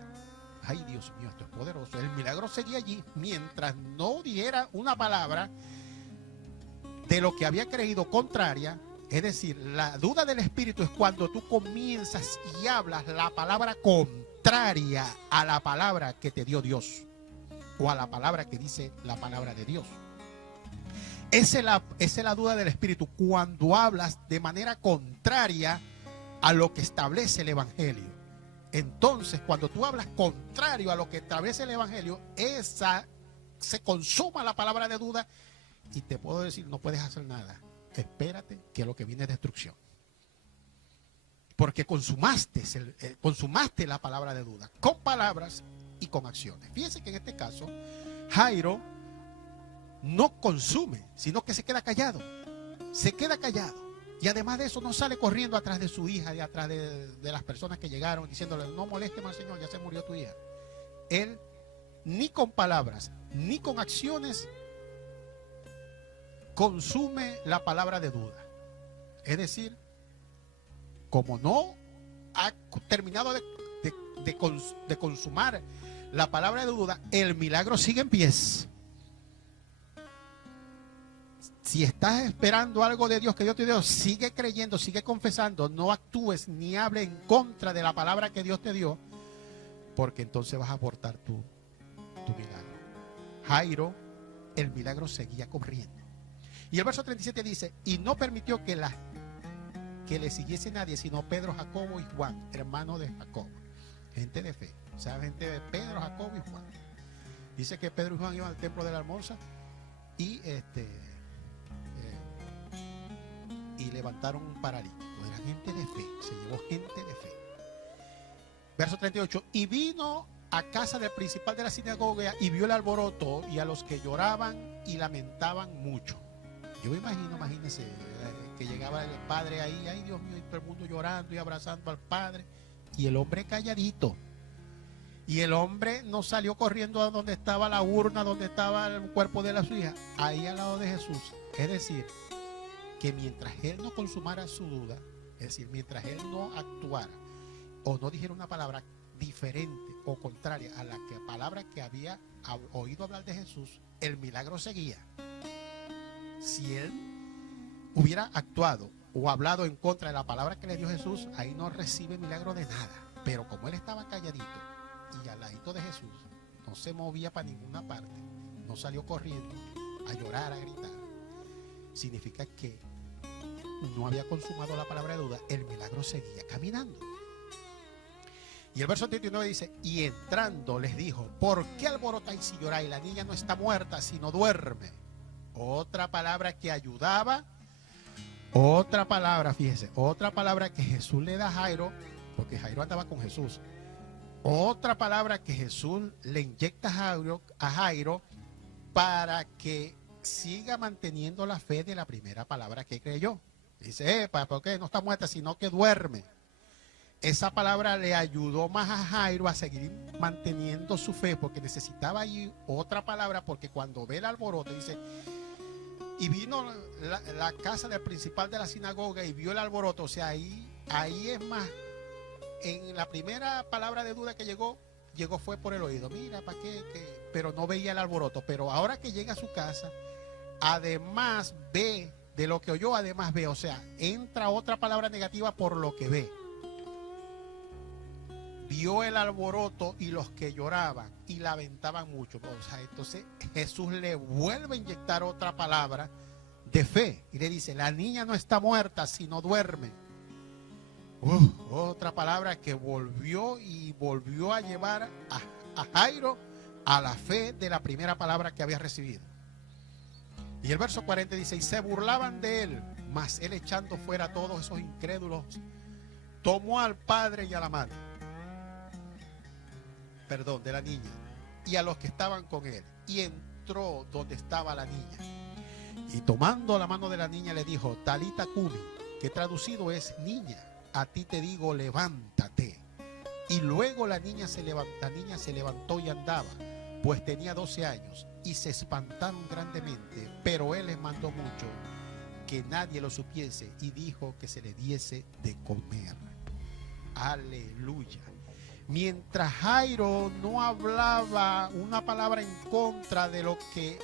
Ay, Dios mío, esto es poderoso. El milagro seguía allí mientras no diera una palabra de lo que había creído contraria. Es decir, la duda del espíritu es cuando tú comienzas y hablas la palabra contraria a la palabra que te dio Dios o a la palabra que dice la palabra de Dios. Esa es la duda del espíritu, cuando hablas de manera contraria a lo que establece el evangelio. Entonces, cuando tú hablas contrario a lo que establece el evangelio, se consuma la palabra de duda y te puedo decir, no puedes hacer nada. Espérate, que lo que viene es destrucción. Porque consumaste la palabra de duda con palabras y con acciones. Fíjense que en este caso Jairo no consume, sino que se queda callado. Se queda callado. Y además de eso no sale corriendo atrás de su hija y atrás de las personas que llegaron diciéndole, no moleste más, Señor, ya se murió tu hija. Él ni con palabras ni con acciones consume la palabra de duda. Es decir, como no ha terminado de consumar la palabra de duda, el milagro sigue en pies. Si estás esperando algo de Dios que Dios te dio, sigue creyendo, sigue confesando, no actúes ni hables en contra de la palabra que Dios te dio, porque entonces vas a abortar tu milagro. Jairo, el milagro seguía corriendo. Y el verso 37 dice, y no permitió que le siguiese nadie, sino Pedro, Jacobo y Juan, hermano de Jacobo. Gente de fe, o sea, gente de Pedro, Jacobo y Juan. Dice que Pedro y Juan iban al templo de la Almorza y levantaron un paralítico. Era gente de fe, se llevó gente de fe. Verso 38, y vino a casa del principal de la sinagoga y vio el alboroto y a los que lloraban y lamentaban mucho. Yo me imagínense que llegaba el padre ahí, ay Dios mío, y todo el mundo llorando y abrazando al padre, y el hombre calladito. Y el hombre no salió corriendo a donde estaba la urna, donde estaba el cuerpo de su hija, ahí al lado de Jesús. Es decir, que mientras él no consumara su duda, es decir, mientras él no actuara o no dijera una palabra diferente o contraria a la palabra que había oído hablar de Jesús, el milagro seguía. Si él hubiera actuado o hablado en contra de la palabra que le dio Jesús, ahí no recibe milagro de nada. Pero como él estaba calladito y al ladito de Jesús, no se movía para ninguna parte, no salió corriendo a llorar, a gritar, significa que no había consumado la palabra de duda, el milagro seguía caminando. Y el verso 39 dice: y entrando les dijo, ¿por qué alborotáis y lloráis? La niña no está muerta, sino duerme. Otra palabra que ayudaba, otra palabra, fíjese, otra palabra que Jesús le da a Jairo, porque Jairo andaba con Jesús. Otra palabra que Jesús le inyecta a Jairo para que siga manteniendo la fe de la primera palabra que creyó. Dice, ¿por qué no está muerta, sino que duerme? Esa palabra le ayudó más a Jairo a seguir manteniendo su fe, porque necesitaba allí otra palabra, porque cuando ve el alboroto, dice, y vino la casa del principal de la sinagoga y vio el alboroto. O sea, ahí es más, en la primera palabra de duda que llegó fue por el oído. Mira, ¿para qué? Pero no veía el alboroto. Pero ahora que llega a su casa, además ve de lo que oyó, además ve. O sea, entra otra palabra negativa por lo que ve. Vio el alboroto y los que lloraban y lamentaban mucho. O sea, entonces Jesús le vuelve a inyectar otra palabra de fe y le dice, la niña no está muerta, sino duerme. Otra palabra que volvió a llevar a Jairo a la fe de la primera palabra que había recibido. Y el verso 40 dice, y se burlaban de él, mas él, echando fuera a todos esos incrédulos, tomó al padre y a la madre, de la niña, y a los que estaban con él, y entró donde estaba la niña, y tomando la mano de la niña le dijo, Talita cumi, que traducido es, niña, a ti te digo, levántate. Y luego la niña se levantó y andaba, pues tenía 12 años, y se espantaron grandemente, pero él les mandó mucho que nadie lo supiese, y dijo que se le diese de comer. Aleluya. Mientras Jairo no hablaba una palabra en contra de lo que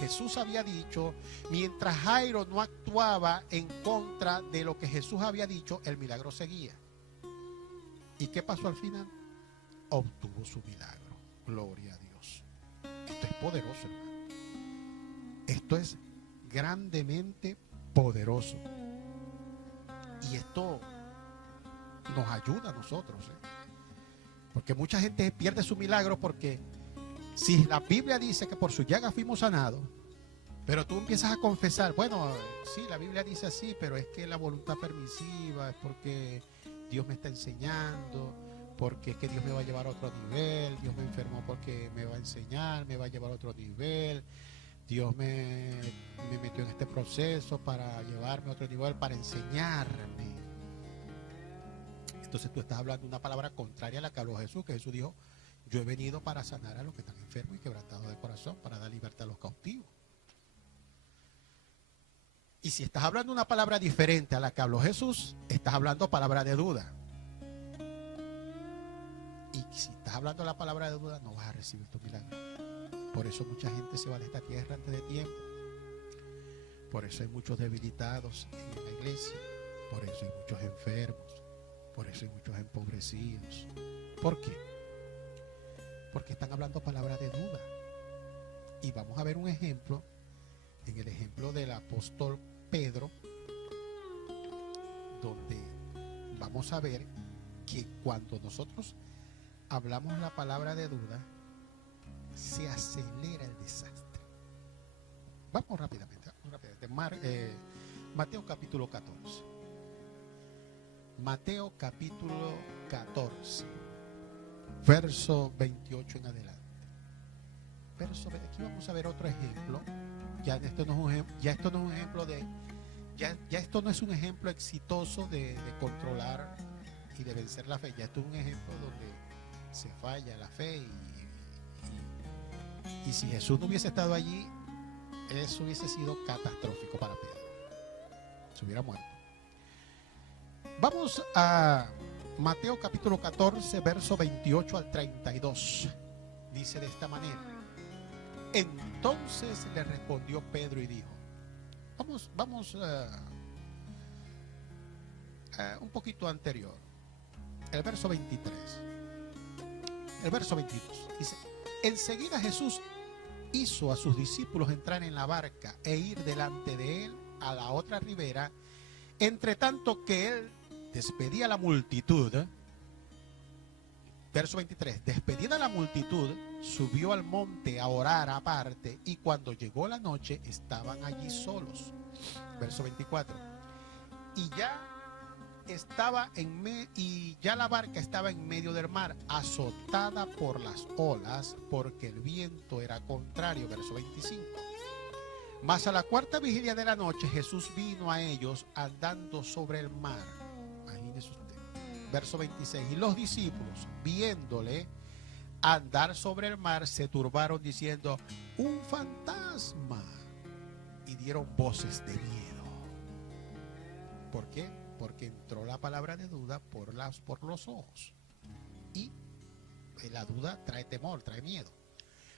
Jesús había dicho, mientras Jairo no actuaba en contra de lo que Jesús había dicho, el milagro seguía. ¿Y qué pasó al final? Obtuvo su milagro. Gloria a Dios. Esto es poderoso, hermano. Esto es grandemente poderoso. Y esto nos ayuda a nosotros, porque mucha gente pierde su milagro, porque si la Biblia dice que por su llaga fuimos sanados, pero tú empiezas a confesar, bueno, sí, la Biblia dice así, pero es que la voluntad permisiva, es porque Dios me está enseñando, porque es que Dios me va a llevar a otro nivel, Dios me enfermó porque me va a enseñar, me va a llevar a otro nivel, Dios me metió en este proceso para llevarme a otro nivel, para enseñarme. Entonces tú estás hablando una palabra contraria a la que habló Jesús, que Jesús dijo, yo he venido para sanar a los que están enfermos y quebrantados de corazón, para dar libertad a los cautivos. Y si estás hablando una palabra diferente a la que habló Jesús, estás hablando palabra de duda. Y si estás hablando la palabra de duda, no vas a recibir tu milagro. Por eso mucha gente se va de esta tierra antes de tiempo. Por eso hay muchos debilitados en la iglesia. Por eso hay muchos enfermos. Por eso hay muchos empobrecidos. ¿Por qué? Porque están hablando palabras de duda. Y vamos a ver un ejemplo, en el ejemplo del apóstol Pedro, donde vamos a ver que cuando nosotros hablamos la palabra de duda, se acelera el desastre. Vamos rápidamente. Mateo capítulo 14. Mateo capítulo 14, verso 28 en adelante. Aquí vamos a ver otro ejemplo. Ya esto no es un ejemplo exitoso de controlar y de vencer la fe. Ya esto es un ejemplo donde se falla la fe y si Jesús no hubiese estado allí, eso hubiese sido catastrófico para Pedro. Se hubiera muerto. Vamos a Mateo capítulo 14, verso 28 al 32. Dice de esta manera: entonces le respondió Pedro y dijo, vamos un poquito anterior, el verso 23, el verso 22, dice: enseguida Jesús hizo a sus discípulos entrar en la barca e ir delante de él a la otra ribera, entre tanto que él despedía a la multitud. Verso 23, despedida la multitud, subió al monte a orar aparte, y cuando llegó la noche estaban allí solos. Verso 24, y ya la barca estaba en medio del mar, azotada por las olas, porque el viento era contrario. Verso 25, mas a la cuarta vigilia de la noche Jesús vino a ellos andando sobre el mar. Imagínese usted. Verso 26, y los discípulos, viéndole andar sobre el mar, se turbaron diciendo: un fantasma, y dieron voces de miedo. ¿Por qué? Porque entró la palabra de duda por los ojos, y la duda trae temor, trae miedo.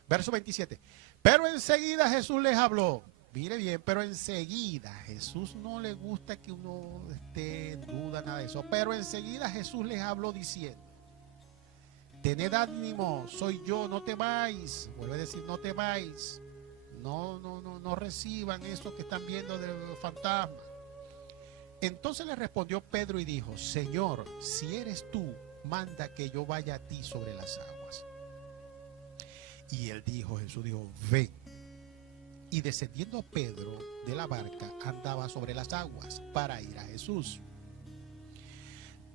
Verso 27, pero enseguida Jesús les habló. Mire bien, pero enseguida, Jesús no le gusta que uno esté en duda, nada de eso. Pero enseguida Jesús les habló diciendo: tened ánimo, soy yo, no temáis. Vuelve a decir, no temáis. No reciban eso que están viendo del fantasma. Entonces le respondió Pedro y dijo: Señor, si eres tú, manda que yo vaya a ti sobre las aguas. Y Jesús dijo: ven. Y descendiendo Pedro de la barca, andaba sobre las aguas para ir a Jesús.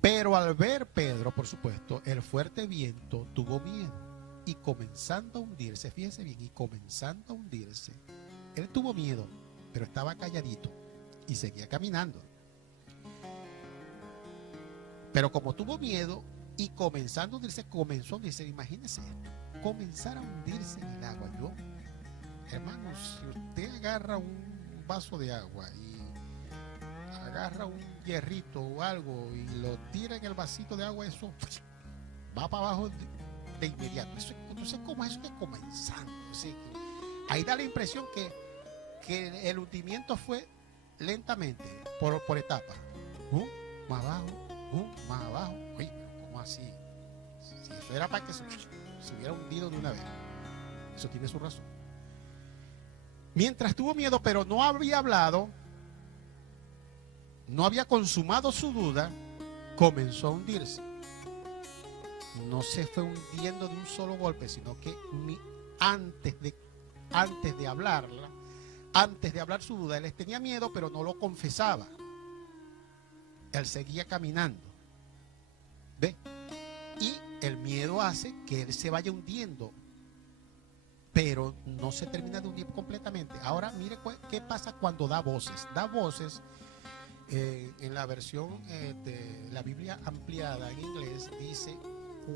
Pero al ver Pedro, por supuesto, el fuerte viento, tuvo miedo, y comenzando a hundirse, fíjense bien, y comenzando a hundirse, él tuvo miedo, pero estaba calladito y seguía caminando. Pero como tuvo miedo y comenzando a hundirse, imagínense, comenzar a hundirse en el agua. Hermanos, si usted agarra un vaso de agua y agarra un hierrito o algo y lo tira en el vasito de agua, eso va para abajo de inmediato. Entonces, ¿cómo es eso que comenzando? ¿Sí? Ahí da la impresión que el hundimiento fue lentamente, por etapas. Más abajo, más abajo. Oye, ¿cómo así? Si eso era para que se hubiera hundido de una vez. Eso tiene su razón. Mientras tuvo miedo, pero no había hablado, no había consumado su duda, comenzó a hundirse. No se fue hundiendo de un solo golpe, sino que antes de hablar su duda, él tenía miedo, pero no lo confesaba. Él seguía caminando. ¿Ve? Y el miedo hace que él se vaya hundiendo, pero no se termina de hundir completamente. Ahora mire qué pasa cuando da voces. Da voces, en la versión de la Biblia ampliada en inglés, dice: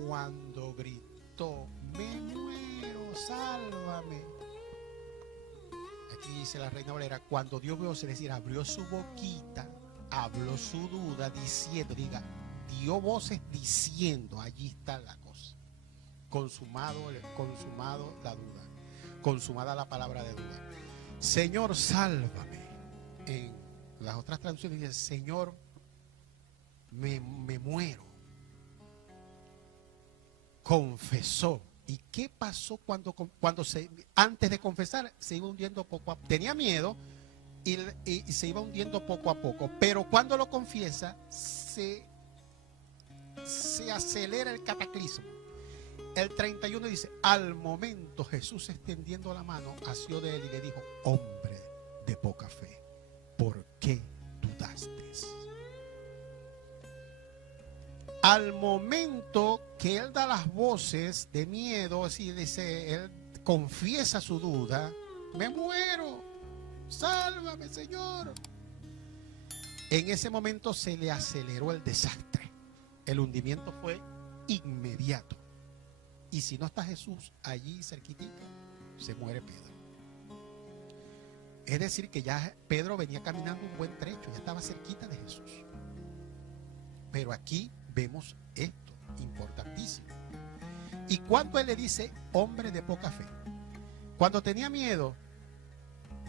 cuando gritó, me muero, sálvame. Aquí dice la Reina Valera: cuando dio voces, es decir, abrió su boquita, habló su duda diciendo, dio voces diciendo, allí está la cosa. Consumado la duda, consumada la palabra de duda. Señor, sálvame. En las otras traducciones dice: Señor, me muero. Confesó. ¿Y qué pasó cuando antes de confesar se iba hundiendo poco a poco? Tenía miedo y se iba hundiendo poco a poco, pero cuando lo confiesa se acelera el cataclismo. El 31 dice: al momento Jesús, extendiendo la mano, asió de él y le dijo: hombre de poca fe, ¿por qué dudaste? Al momento que él da las voces de miedo, así dice, él confiesa su duda: me muero, sálvame, Señor. En ese momento se le aceleró el desastre. El hundimiento fue inmediato. Y si no está Jesús allí cerquitita, se muere Pedro. Es decir, que ya Pedro venía caminando un buen trecho, ya estaba cerquita de Jesús. Pero aquí vemos esto, importantísimo. ¿Y cuándo él le dice hombre de poca fe? Cuando tenía miedo,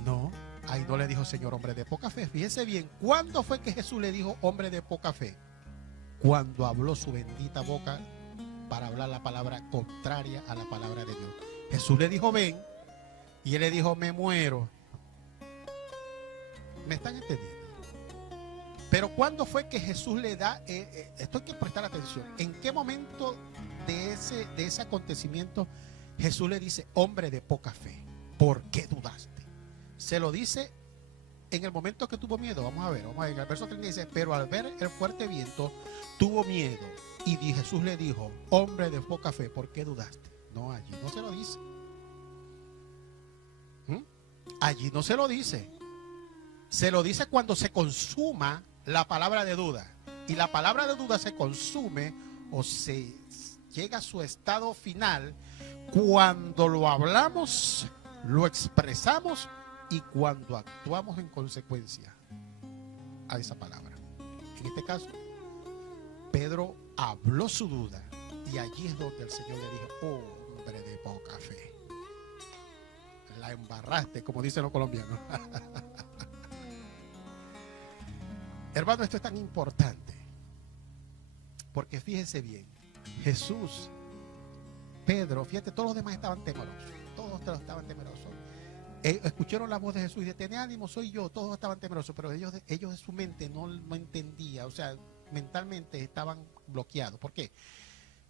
no, ahí no le dijo Señor hombre de poca fe. Fíjese bien, ¿cuándo fue que Jesús le dijo hombre de poca fe? Cuando habló su bendita boca para hablar la palabra contraria a la palabra de Dios. Jesús le dijo ven, y él le dijo me muero. ¿Me están entendiendo? Pero ¿cuándo fue que Jesús le da, esto hay que prestar atención, en qué momento de ese acontecimiento Jesús le dice hombre de poca fe? ¿Por qué dudaste? Se lo dice en el momento que tuvo miedo. Vamos a ver, en el verso 30 dice, pero al ver el fuerte viento tuvo miedo y Jesús le dijo, hombre de poca fe, ¿por qué dudaste? No, allí no se lo dice. Allí no se lo dice. Se lo dice cuando se consuma la palabra de duda. Y la palabra de duda se consume o se llega a su estado final cuando lo hablamos, lo expresamos y cuando actuamos en consecuencia a esa palabra. En este caso, Pedro habló su duda y allí es donde el Señor le dijo, hombre de poca fe, la embarraste, como dicen los colombianos. Hermano, esto es tan importante porque fíjese bien, Jesús, Pedro, fíjate, todos los demás estaban temerosos, todos estaban temerosos. Escucharon la voz de Jesús y de tener ánimo, soy yo, todos estaban temerosos, pero ellos en su mente no entendían, o sea, mentalmente estaban bloqueados. ¿Por qué?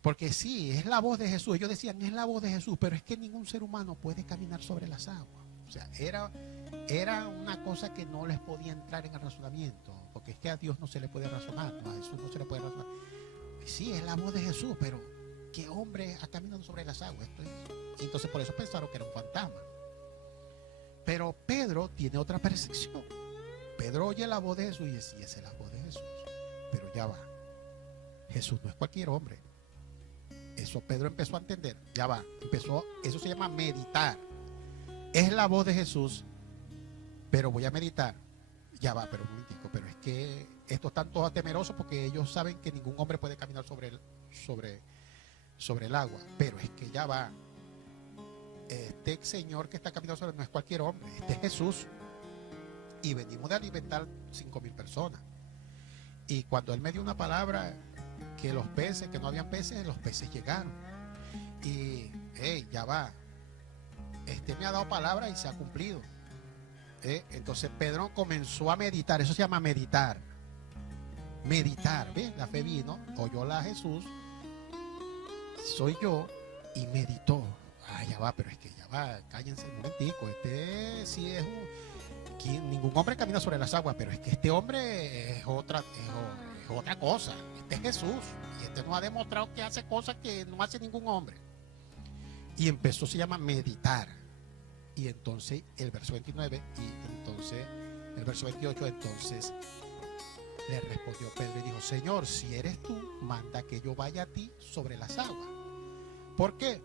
Porque sí, es la voz de Jesús. Ellos decían, es la voz de Jesús, pero es que ningún ser humano puede caminar sobre las aguas. O sea, era una cosa que no les podía entrar en el razonamiento, porque es que a Dios no se le puede razonar, no, a Jesús no se le puede razonar. Sí, es la voz de Jesús, pero ¿qué hombre ha caminado sobre las aguas? Y entonces por eso pensaron que era un fantasma. Pero Pedro tiene otra percepción. Pedro oye la voz de Jesús y dice, sí, esa es la voz de Jesús. Pero ya va. Jesús no es cualquier hombre. Eso Pedro empezó a entender. Ya va. Eso se llama meditar. Es la voz de Jesús, pero voy a meditar. Ya va, pero un momentico. Pero es que estos están todos temerosos porque ellos saben que ningún hombre puede caminar sobre el agua. Pero es que ya va. Este Señor que está caminando sobre no es cualquier hombre, este es Jesús. Y venimos de alimentar 5,000 personas. Y cuando Él me dio una palabra, que los peces, que no habían peces, los peces llegaron. Y, ya va. Me ha dado palabra y se ha cumplido. Entonces Pedro comenzó a meditar, eso se llama meditar. Meditar, ¿ves? La fe vino, oyó a Jesús, soy yo, y meditó. Ya va, pero es que ya va, cállense un momentico. Sí es ningún hombre camina sobre las aguas, pero es que este hombre es otra cosa. Este es Jesús, y este nos ha demostrado que hace cosas que no hace ningún hombre. Y empezó, se llama meditar. Y entonces el verso 29, y entonces el verso 28, entonces le respondió Pedro y dijo, Señor, si eres tú, manda que yo vaya a ti sobre las aguas. ¿Por qué?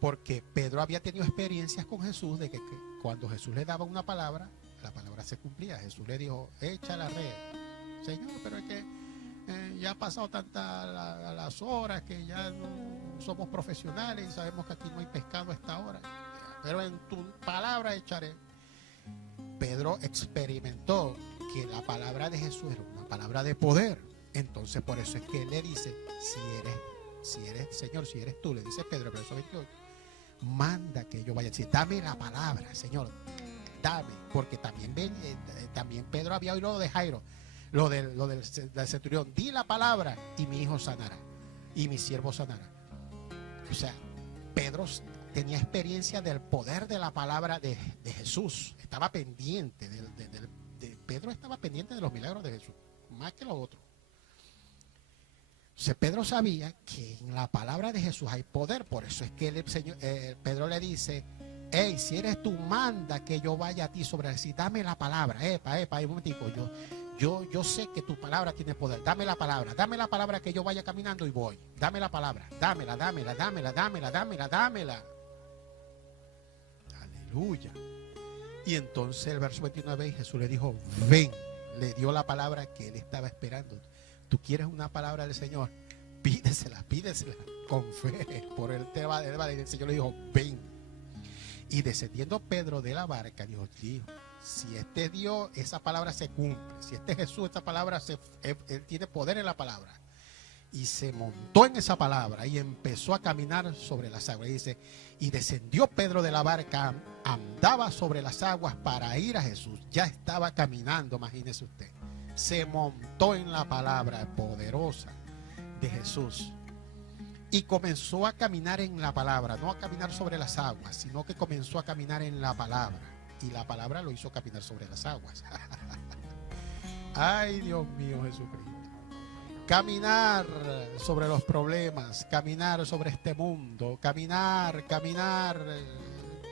Porque Pedro había tenido experiencias con Jesús de que cuando Jesús le daba una palabra, la palabra se cumplía. Jesús le dijo, echa la red. Señor, pero es que ya ha pasado tantas las horas que ya no somos profesionales y sabemos que aquí no hay pescado a esta hora. Pero en tu palabra echaré. Pedro experimentó que la palabra de Jesús era una palabra de poder. Entonces por eso es que él le dice, si eres Señor, si eres tú, le dice Pedro, verso 28, manda que yo vaya. Si dame la palabra, Señor, dame. Porque también Pedro había oído lo de Jairo, lo del centurión. Di la palabra y mi hijo sanará, y mi siervo sanará. O sea, Pedro tenía experiencia del poder de la palabra de Jesús. Estaba pendiente Pedro estaba pendiente de los milagros de Jesús, más que los otros. O sea, Pedro sabía que en la palabra de Jesús hay poder. Por eso es que Pedro le dice, si eres tú, manda que yo vaya a ti sobre el. Si dame la palabra, un momentico, yo sé que tu palabra tiene poder. Dame la palabra que yo vaya caminando y voy. Dame la palabra, dámela. Aleluya. Y entonces el verso 29, Jesús le dijo, ven. Le dio la palabra que él estaba esperando. ¿Tú quieres una palabra del Señor? Pídesela con fe. Por él te va. El Señor le dijo, ven. Y descendiendo Pedro de la barca, dijo, si este es Dios, esa palabra se cumple. Si este es Jesús, esta palabra, él tiene poder en la palabra. Y se montó en esa palabra y empezó a caminar sobre las aguas. Y dice, y descendió Pedro de la barca, andaba sobre las aguas para ir a Jesús. Ya estaba caminando, imagínese usted. Se montó en la palabra poderosa de Jesús. Y comenzó a caminar en la palabra, no a caminar sobre las aguas, sino que comenzó a caminar en la palabra. Y la palabra lo hizo caminar sobre las aguas. Ay, Dios mío, Jesucristo. Caminar sobre los problemas, caminar sobre este mundo, caminar.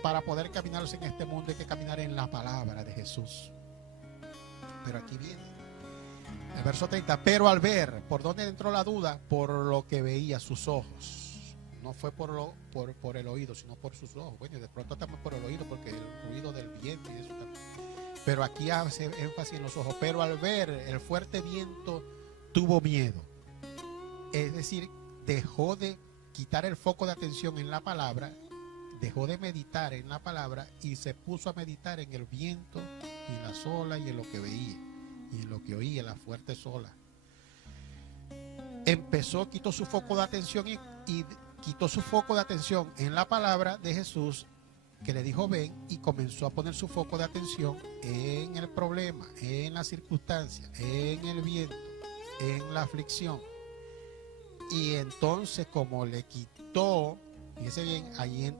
Para poder caminar en este mundo hay que caminar en la palabra de Jesús. Pero aquí viene el verso 30, pero al ver, ¿por dónde entró la duda? Por lo que veía sus ojos. No fue por el oído, sino por sus ojos. Bueno, y de pronto también por el oído, porque el ruido del viento y eso también. Pero aquí hace énfasis en los ojos. Pero al ver el fuerte viento, tuvo miedo. Es decir, dejó de quitar el foco de atención en la palabra, dejó de meditar en la palabra y se puso a meditar en el viento y en las olas y en lo que veía y en lo que oía, las fuertes olas. Quitó su foco de atención y quitó su foco de atención en la palabra de Jesús, que le dijo ven, y comenzó a poner su foco de atención en el problema, en la circunstancia, en el viento, en la aflicción. Y entonces, como le quitó, fíjese bien, ahí es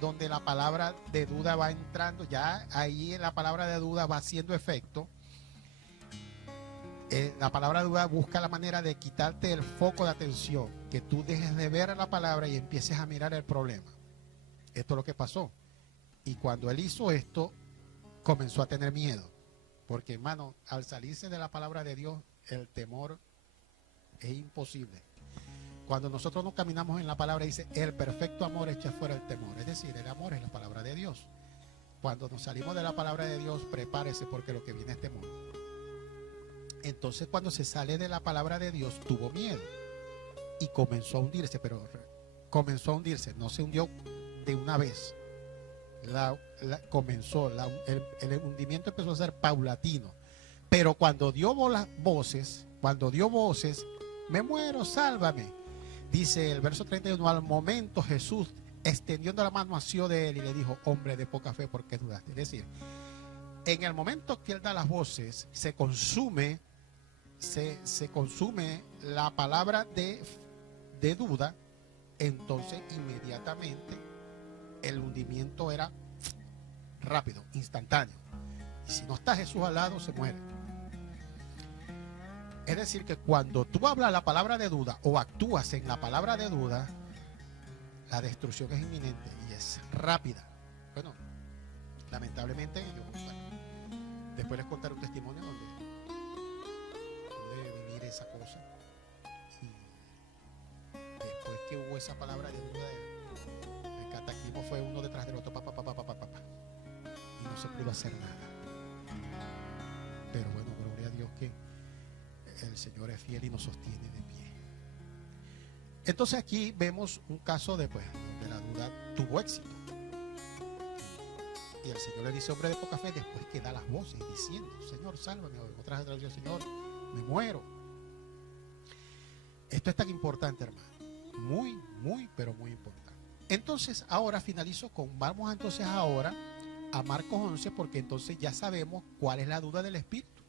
donde la palabra de duda va entrando. Ya ahí la palabra de duda va haciendo efecto. La palabra de duda busca la manera de quitarte el foco de atención, que tú dejes de ver la palabra y empieces a mirar el problema. Esto es lo que pasó. Y cuando él hizo esto, comenzó a tener miedo. Porque, hermano, al salirse de la palabra de Dios, el temor es imposible. Cuando nosotros no caminamos en la palabra, dice, el perfecto amor echa fuera el temor. Es decir, el amor es la palabra de Dios. Cuando nos salimos de la palabra de Dios, prepárese porque lo que viene es temor. Entonces, cuando se sale de la palabra de Dios, tuvo miedo y comenzó a hundirse, pero comenzó a hundirse, no se hundió de una vez. El hundimiento empezó a ser paulatino, pero cuando dio voces, me muero, sálvame, dice el verso 31, al momento Jesús, extendiendo la mano, asió de él y le dijo, hombre de poca fe, ¿por qué dudaste? Es decir, en el momento que él da las voces, se consume la palabra de duda. Entonces inmediatamente el hundimiento era rápido, instantáneo. Y si no está Jesús al lado, se muere. Es decir, que cuando tú hablas la palabra de duda o actúas en la palabra de duda, la destrucción es inminente y es rápida. Bueno, lamentablemente después les contaré un testimonio donde pude vivir esa cosa. Y después que hubo esa palabra de duda, el cataclismo fue uno detrás del otro, y no se pudo hacer nada. Pero bueno, gloria a Dios que el Señor es fiel y nos sostiene de pie. Entonces aquí vemos un caso donde la duda tuvo éxito. Y el Señor le dice, hombre de poca fe, después que da las voces diciendo, Señor, sálvame. En otras traducciones, Señor, me muero. Esto es tan importante, hermano. Muy, pero muy importante. Entonces, ahora finalizo vamos entonces ahora a Marcos 11, porque entonces ya sabemos cuál es la duda del Espíritu.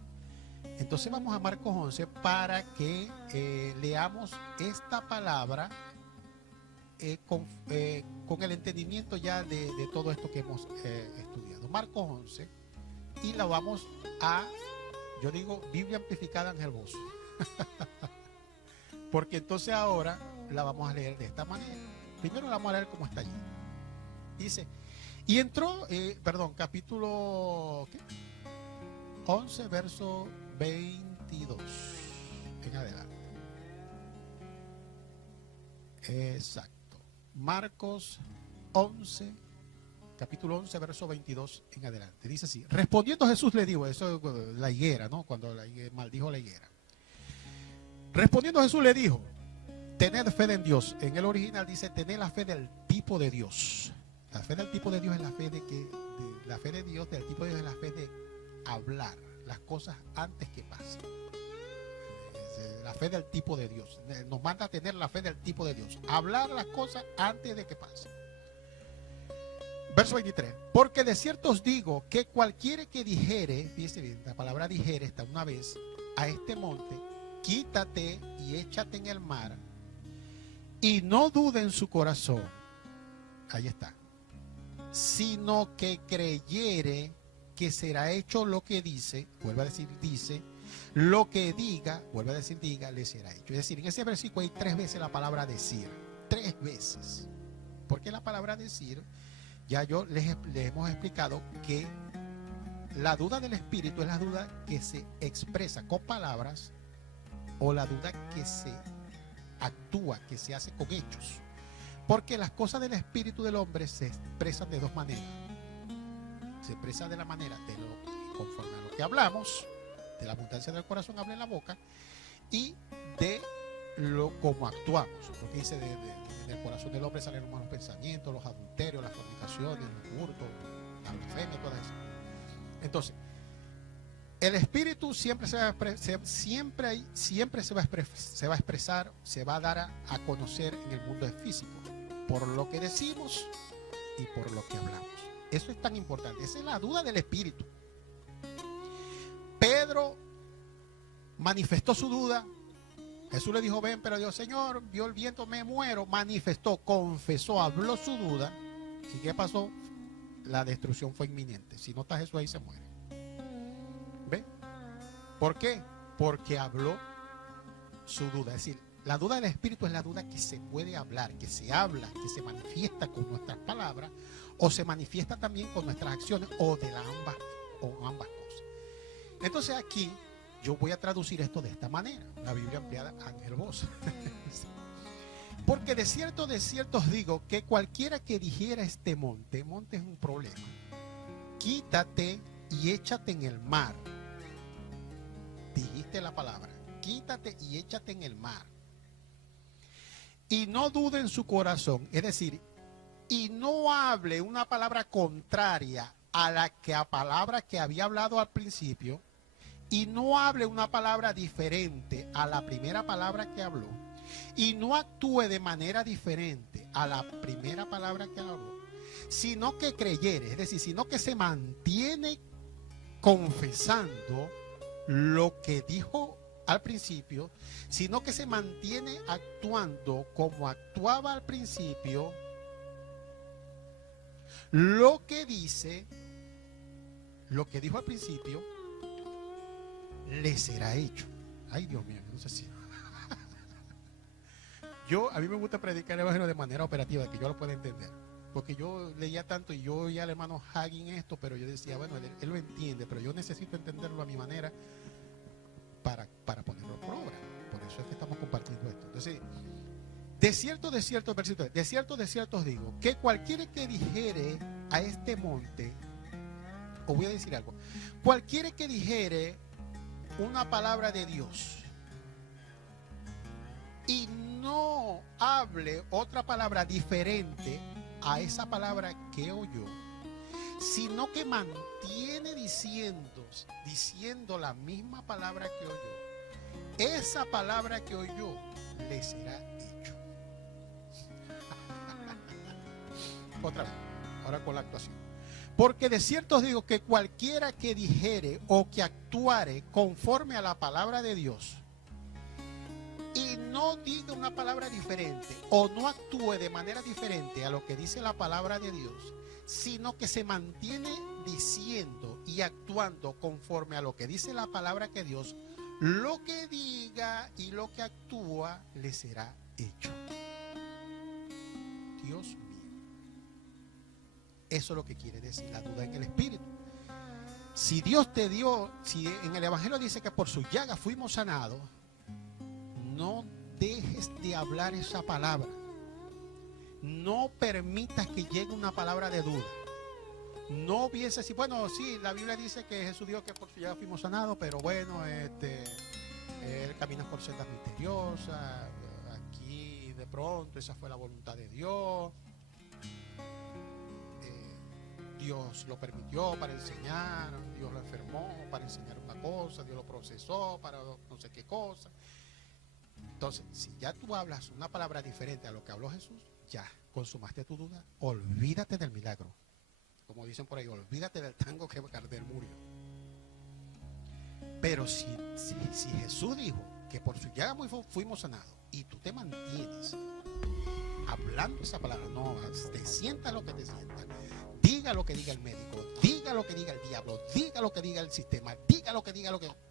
Entonces vamos a Marcos 11 para que leamos esta palabra con el entendimiento ya de todo esto que hemos estudiado. Marcos 11, y la vamos a, yo digo, Biblia amplificada Ángel Bozo. Porque entonces ahora la vamos a leer de esta manera. Primero la vamos a leer como está allí. Dice, y entró, capítulo 11, verso 22 en adelante. Exacto. Marcos 11, capítulo 11, verso 22 en adelante. Dice así: respondiendo Jesús le dijo, eso es la higuera, ¿no? Cuando maldijo la higuera. Respondiendo Jesús le dijo: tened fe en Dios. En el original dice: tened la fe del tipo de Dios. La fe del tipo de Dios es la fe la fe de Dios, del tipo de Dios es la fe de hablar las cosas antes que pasen. La fe del tipo de Dios. Nos manda a tener la fe del tipo de Dios. Hablar las cosas antes de que pasen. Verso 23. Porque de cierto os digo que cualquiera que dijere, fíjese bien, la palabra dijere está una vez, a este monte, quítate y échate en el mar, y no dude en su corazón, ahí está, sino que creyere que será hecho lo que dice, vuelve a decir dice, lo que diga, vuelve a decir diga, le será hecho. Es decir, en ese versículo hay 3 veces la palabra decir, 3 veces. ¿Por qué la palabra decir? Ya les hemos explicado que la duda del espíritu es la duda que se expresa con palabras o la duda que se actúa, que se hace con hechos. Porque las cosas del espíritu del hombre se expresan de 2 maneras. Se expresa de la manera conforme a lo que hablamos, de la abundancia del corazón habla en la boca, y de lo como actuamos. Lo que dice del corazón del hombre salen los malos pensamientos, los adulterios, las fornicaciones, los hurtos, la blasfemia, todas esas. Entonces, el espíritu siempre se va a expresar, se va a dar a conocer en el mundo físico, por lo que decimos y por lo que hablamos. Eso es tan importante. Esa es la duda del espíritu. Pedro manifestó su duda. Jesús le dijo: ven, pero Dios, Señor, vio el viento, me muero. Manifestó, confesó, habló su duda. ¿Y qué pasó? La destrucción fue inminente. Si no está Jesús ahí, se muere. ¿Ve? ¿Por qué? Porque habló su duda. Es decir, la duda del espíritu es la duda que se puede hablar, que se habla, que se manifiesta con nuestras palabras, o se manifiesta también con nuestras acciones, o de ambas cosas. Entonces aquí yo voy a traducir esto de esta manera, la Biblia ampliada Ángel Voz. Porque de cierto os digo que cualquiera que dijera este monte es un problema, quítate y échate en el mar. Dijiste la palabra, quítate y échate en el mar. Y no dude en su corazón, es decir, y no hable una palabra contraria a la palabra que había hablado al principio, y no hable una palabra diferente a la primera palabra que habló, y no actúe de manera diferente a la primera palabra que habló, sino que creyere, es decir, sino que se mantiene confesando lo que dijo al principio, sino que se mantiene actuando como actuaba al principio, lo que dice, lo que dijo al principio, le será hecho. Ay, Dios mío, no sé si. A mí me gusta predicar el evangelio de manera operativa, que yo lo pueda entender. Porque yo leía tanto y yo oía al hermano Hagin esto, pero yo decía, bueno, él lo entiende, pero yo necesito entenderlo a mi manera para ponerlo por obra. Por eso es que estamos compartiendo esto. Entonces, de cierto, versículo, de cierto os digo, que cualquiera que dijere a este monte, os voy a decir algo, cualquiera que dijere una palabra de Dios y no hable otra palabra diferente a esa palabra que oyó, sino que mantiene diciendo la misma palabra que oyó, esa palabra que oyó le será hecho. Otra vez, ahora con la actuación. Porque de cierto os digo que cualquiera que dijere o que actuare conforme a la palabra de Dios y no diga una palabra diferente o no actúe de manera diferente a lo que dice la palabra de Dios, sino que se mantiene diciendo y actuando conforme a lo que dice la palabra que Dios, lo que diga y lo que actúa le será hecho. Dios mío. Eso es lo que quiere decir la duda en el espíritu. Si Dios te dio, si en el Evangelio dice que por su llaga fuimos sanados, no dejes de hablar esa palabra. No permitas que llegue una palabra de duda. No pienses así, bueno, sí, la Biblia dice que Jesús dijo que por su llaga fuimos sanados, pero bueno, Él camina por sendas misteriosas, aquí de pronto esa fue la voluntad de Dios. Dios lo permitió para enseñar, Dios lo enfermó para enseñar una cosa, Dios lo procesó para no sé qué cosa. Entonces, si ya tú hablas una palabra diferente a lo que habló Jesús, ya consumaste tu duda, olvídate del milagro. Como dicen por ahí, olvídate del tango que Gardel murió. Pero si Jesús dijo que por su llaga fuimos sanados y tú te mantienes hablando esa palabra, no te sientas lo que te sientas, diga lo que diga el médico, diga lo que diga el diablo, diga lo que diga el sistema, diga lo que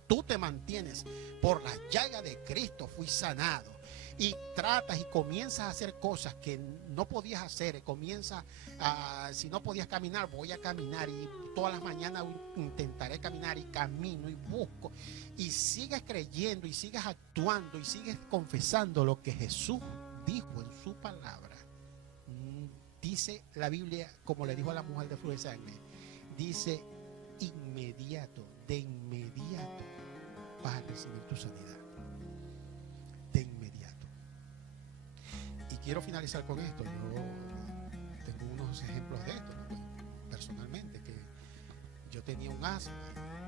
tú te mantienes, por la llaga de Cristo fui sanado, y tratas y comienzas a hacer cosas que no podías hacer, si no podías caminar, voy a caminar, y todas las mañanas intentaré caminar, y camino y busco, y sigues creyendo y sigues actuando y sigues confesando lo que Jesús dijo en su palabra. Dice la Biblia, como le dijo a la mujer de flujo de sangre, dice de inmediato vas a recibir tu sanidad, de inmediato. Y quiero finalizar con esto. Yo tengo unos ejemplos de esto, ¿no? Personalmente, que yo tenía un asma,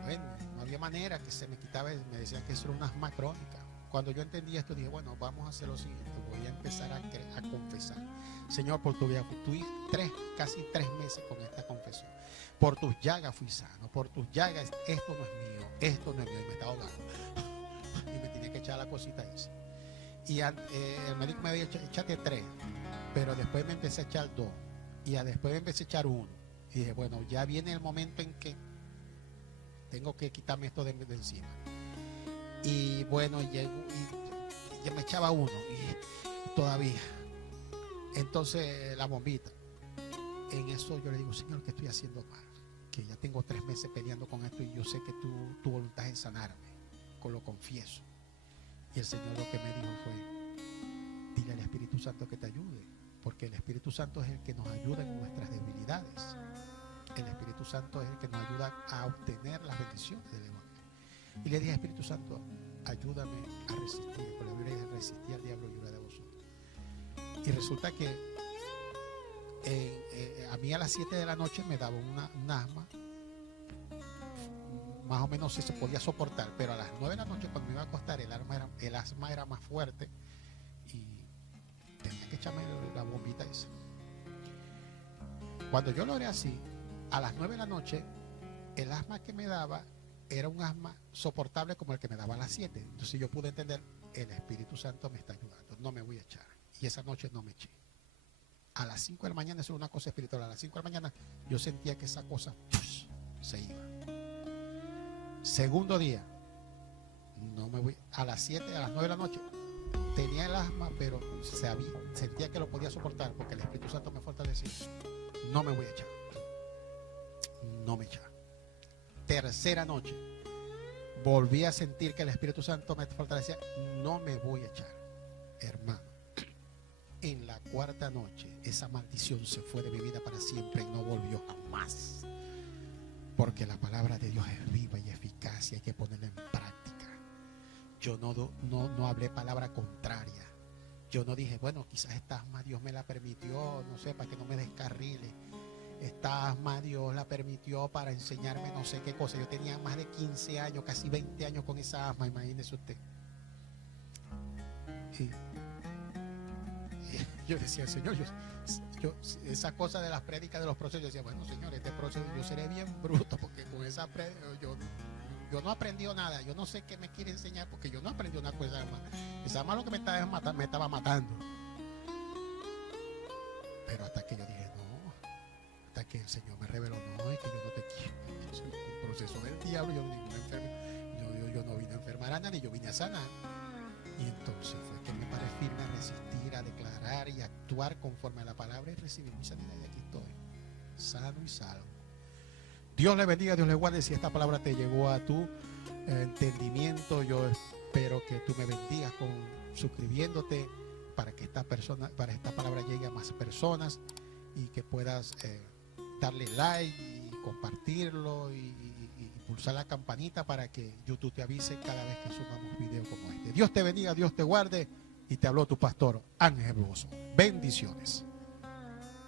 bueno, no había manera que se me quitaba, me decían que eso era una asma crónica. Cuando yo entendí esto, dije, bueno, vamos a hacer lo siguiente, voy a empezar a confesar. Señor, por tu vida fui casi 3 meses con esta confesión. Por tus llagas fui sano, por tus llagas, esto no es mío, y me estaba ahogando. Y me tenía que echar la cosita esa. Y el médico me había dicho, échate 3, pero después me empecé a echar 2, y después me empecé a echar 1. Y dije, bueno, ya viene el momento en que tengo que quitarme esto de encima. Y bueno, llego y ya me echaba 1 y todavía. Entonces la bombita. En eso yo le digo, Señor, ¿qué estoy haciendo mal? Que ya tengo 3 meses peleando con esto y yo sé que tu voluntad es sanarme. Lo confieso. Y el Señor lo que me dijo fue, dile al Espíritu Santo que te ayude, porque el Espíritu Santo es el que nos ayuda en nuestras debilidades. El Espíritu Santo es el que nos ayuda a obtener las bendiciones del Evangelio. Y le dije, Espíritu Santo, ayúdame a resistir, porque la Biblia dice, resistí al diablo y huirá de vosotros. Y resulta que a mí a las 7 de la noche me daba un asma, más o menos se podía soportar, pero a las 9 de la noche cuando me iba a acostar el asma era más fuerte y tenía que echarme la bombita esa. Cuando yo lo haré así, a las 9 de la noche el asma que me daba era un asma soportable como el que me daba a las 7. Entonces yo pude entender, el Espíritu Santo me está ayudando, no me voy a echar. Y esa noche no me eché. A las 5 de la mañana, eso era una cosa espiritual, a las 5 de la mañana yo sentía que esa cosa se iba. Segundo día, no me voy. A las 7, a las 9 de la noche, tenía el asma, pero sentía que lo podía soportar porque el Espíritu Santo me fortalecía. No me voy a echar. No me echaba. Tercera noche, volví a sentir que el Espíritu Santo me fortalecía. No me voy a echar. Hermano, en la cuarta noche, esa maldición se fue de mi vida para siempre y no volvió jamás. Porque la palabra de Dios es viva y eficaz y hay que ponerla en práctica. Yo no hablé palabra contraria. Yo no dije, bueno, quizás esta asma Dios me la permitió, no sé, para que no me descarrile. Esta asma Dios la permitió para enseñarme no sé qué cosa. Yo tenía más de 15 años, casi 20 años con esa asma, imagínese usted. Y yo decía, Señor, yo esa cosa de las prédicas de los procesos, yo decía, bueno, Señor, este proceso yo seré bien bruto porque con esa prédica yo no aprendí nada. Yo no sé qué me quiere enseñar porque yo no aprendí una cosa más. Esa más lo que me estaba matando. Pero hasta que yo dije, no, hasta que el Señor me reveló, no, es que yo no te quiero. Es un proceso del diablo. Yo no vine a enfermar a nadie, yo vine a sanar. Y entonces fue que me paré firme a resistir, a declarar y a actuar conforme a la palabra y recibir mi sanidad. Y aquí estoy, sano y salvo. Dios le bendiga, Dios le guarde. Si esta palabra te llegó a tu entendimiento, yo espero que tú me bendigas con suscribiéndote para que esta palabra llegue a más personas y que puedas darle like y compartirlo y pulsar la campanita para que YouTube te avise cada vez que subamos videos como este. Dios te bendiga, Dios te guarde, y te habló tu pastor Ángel Bozo. Bendiciones.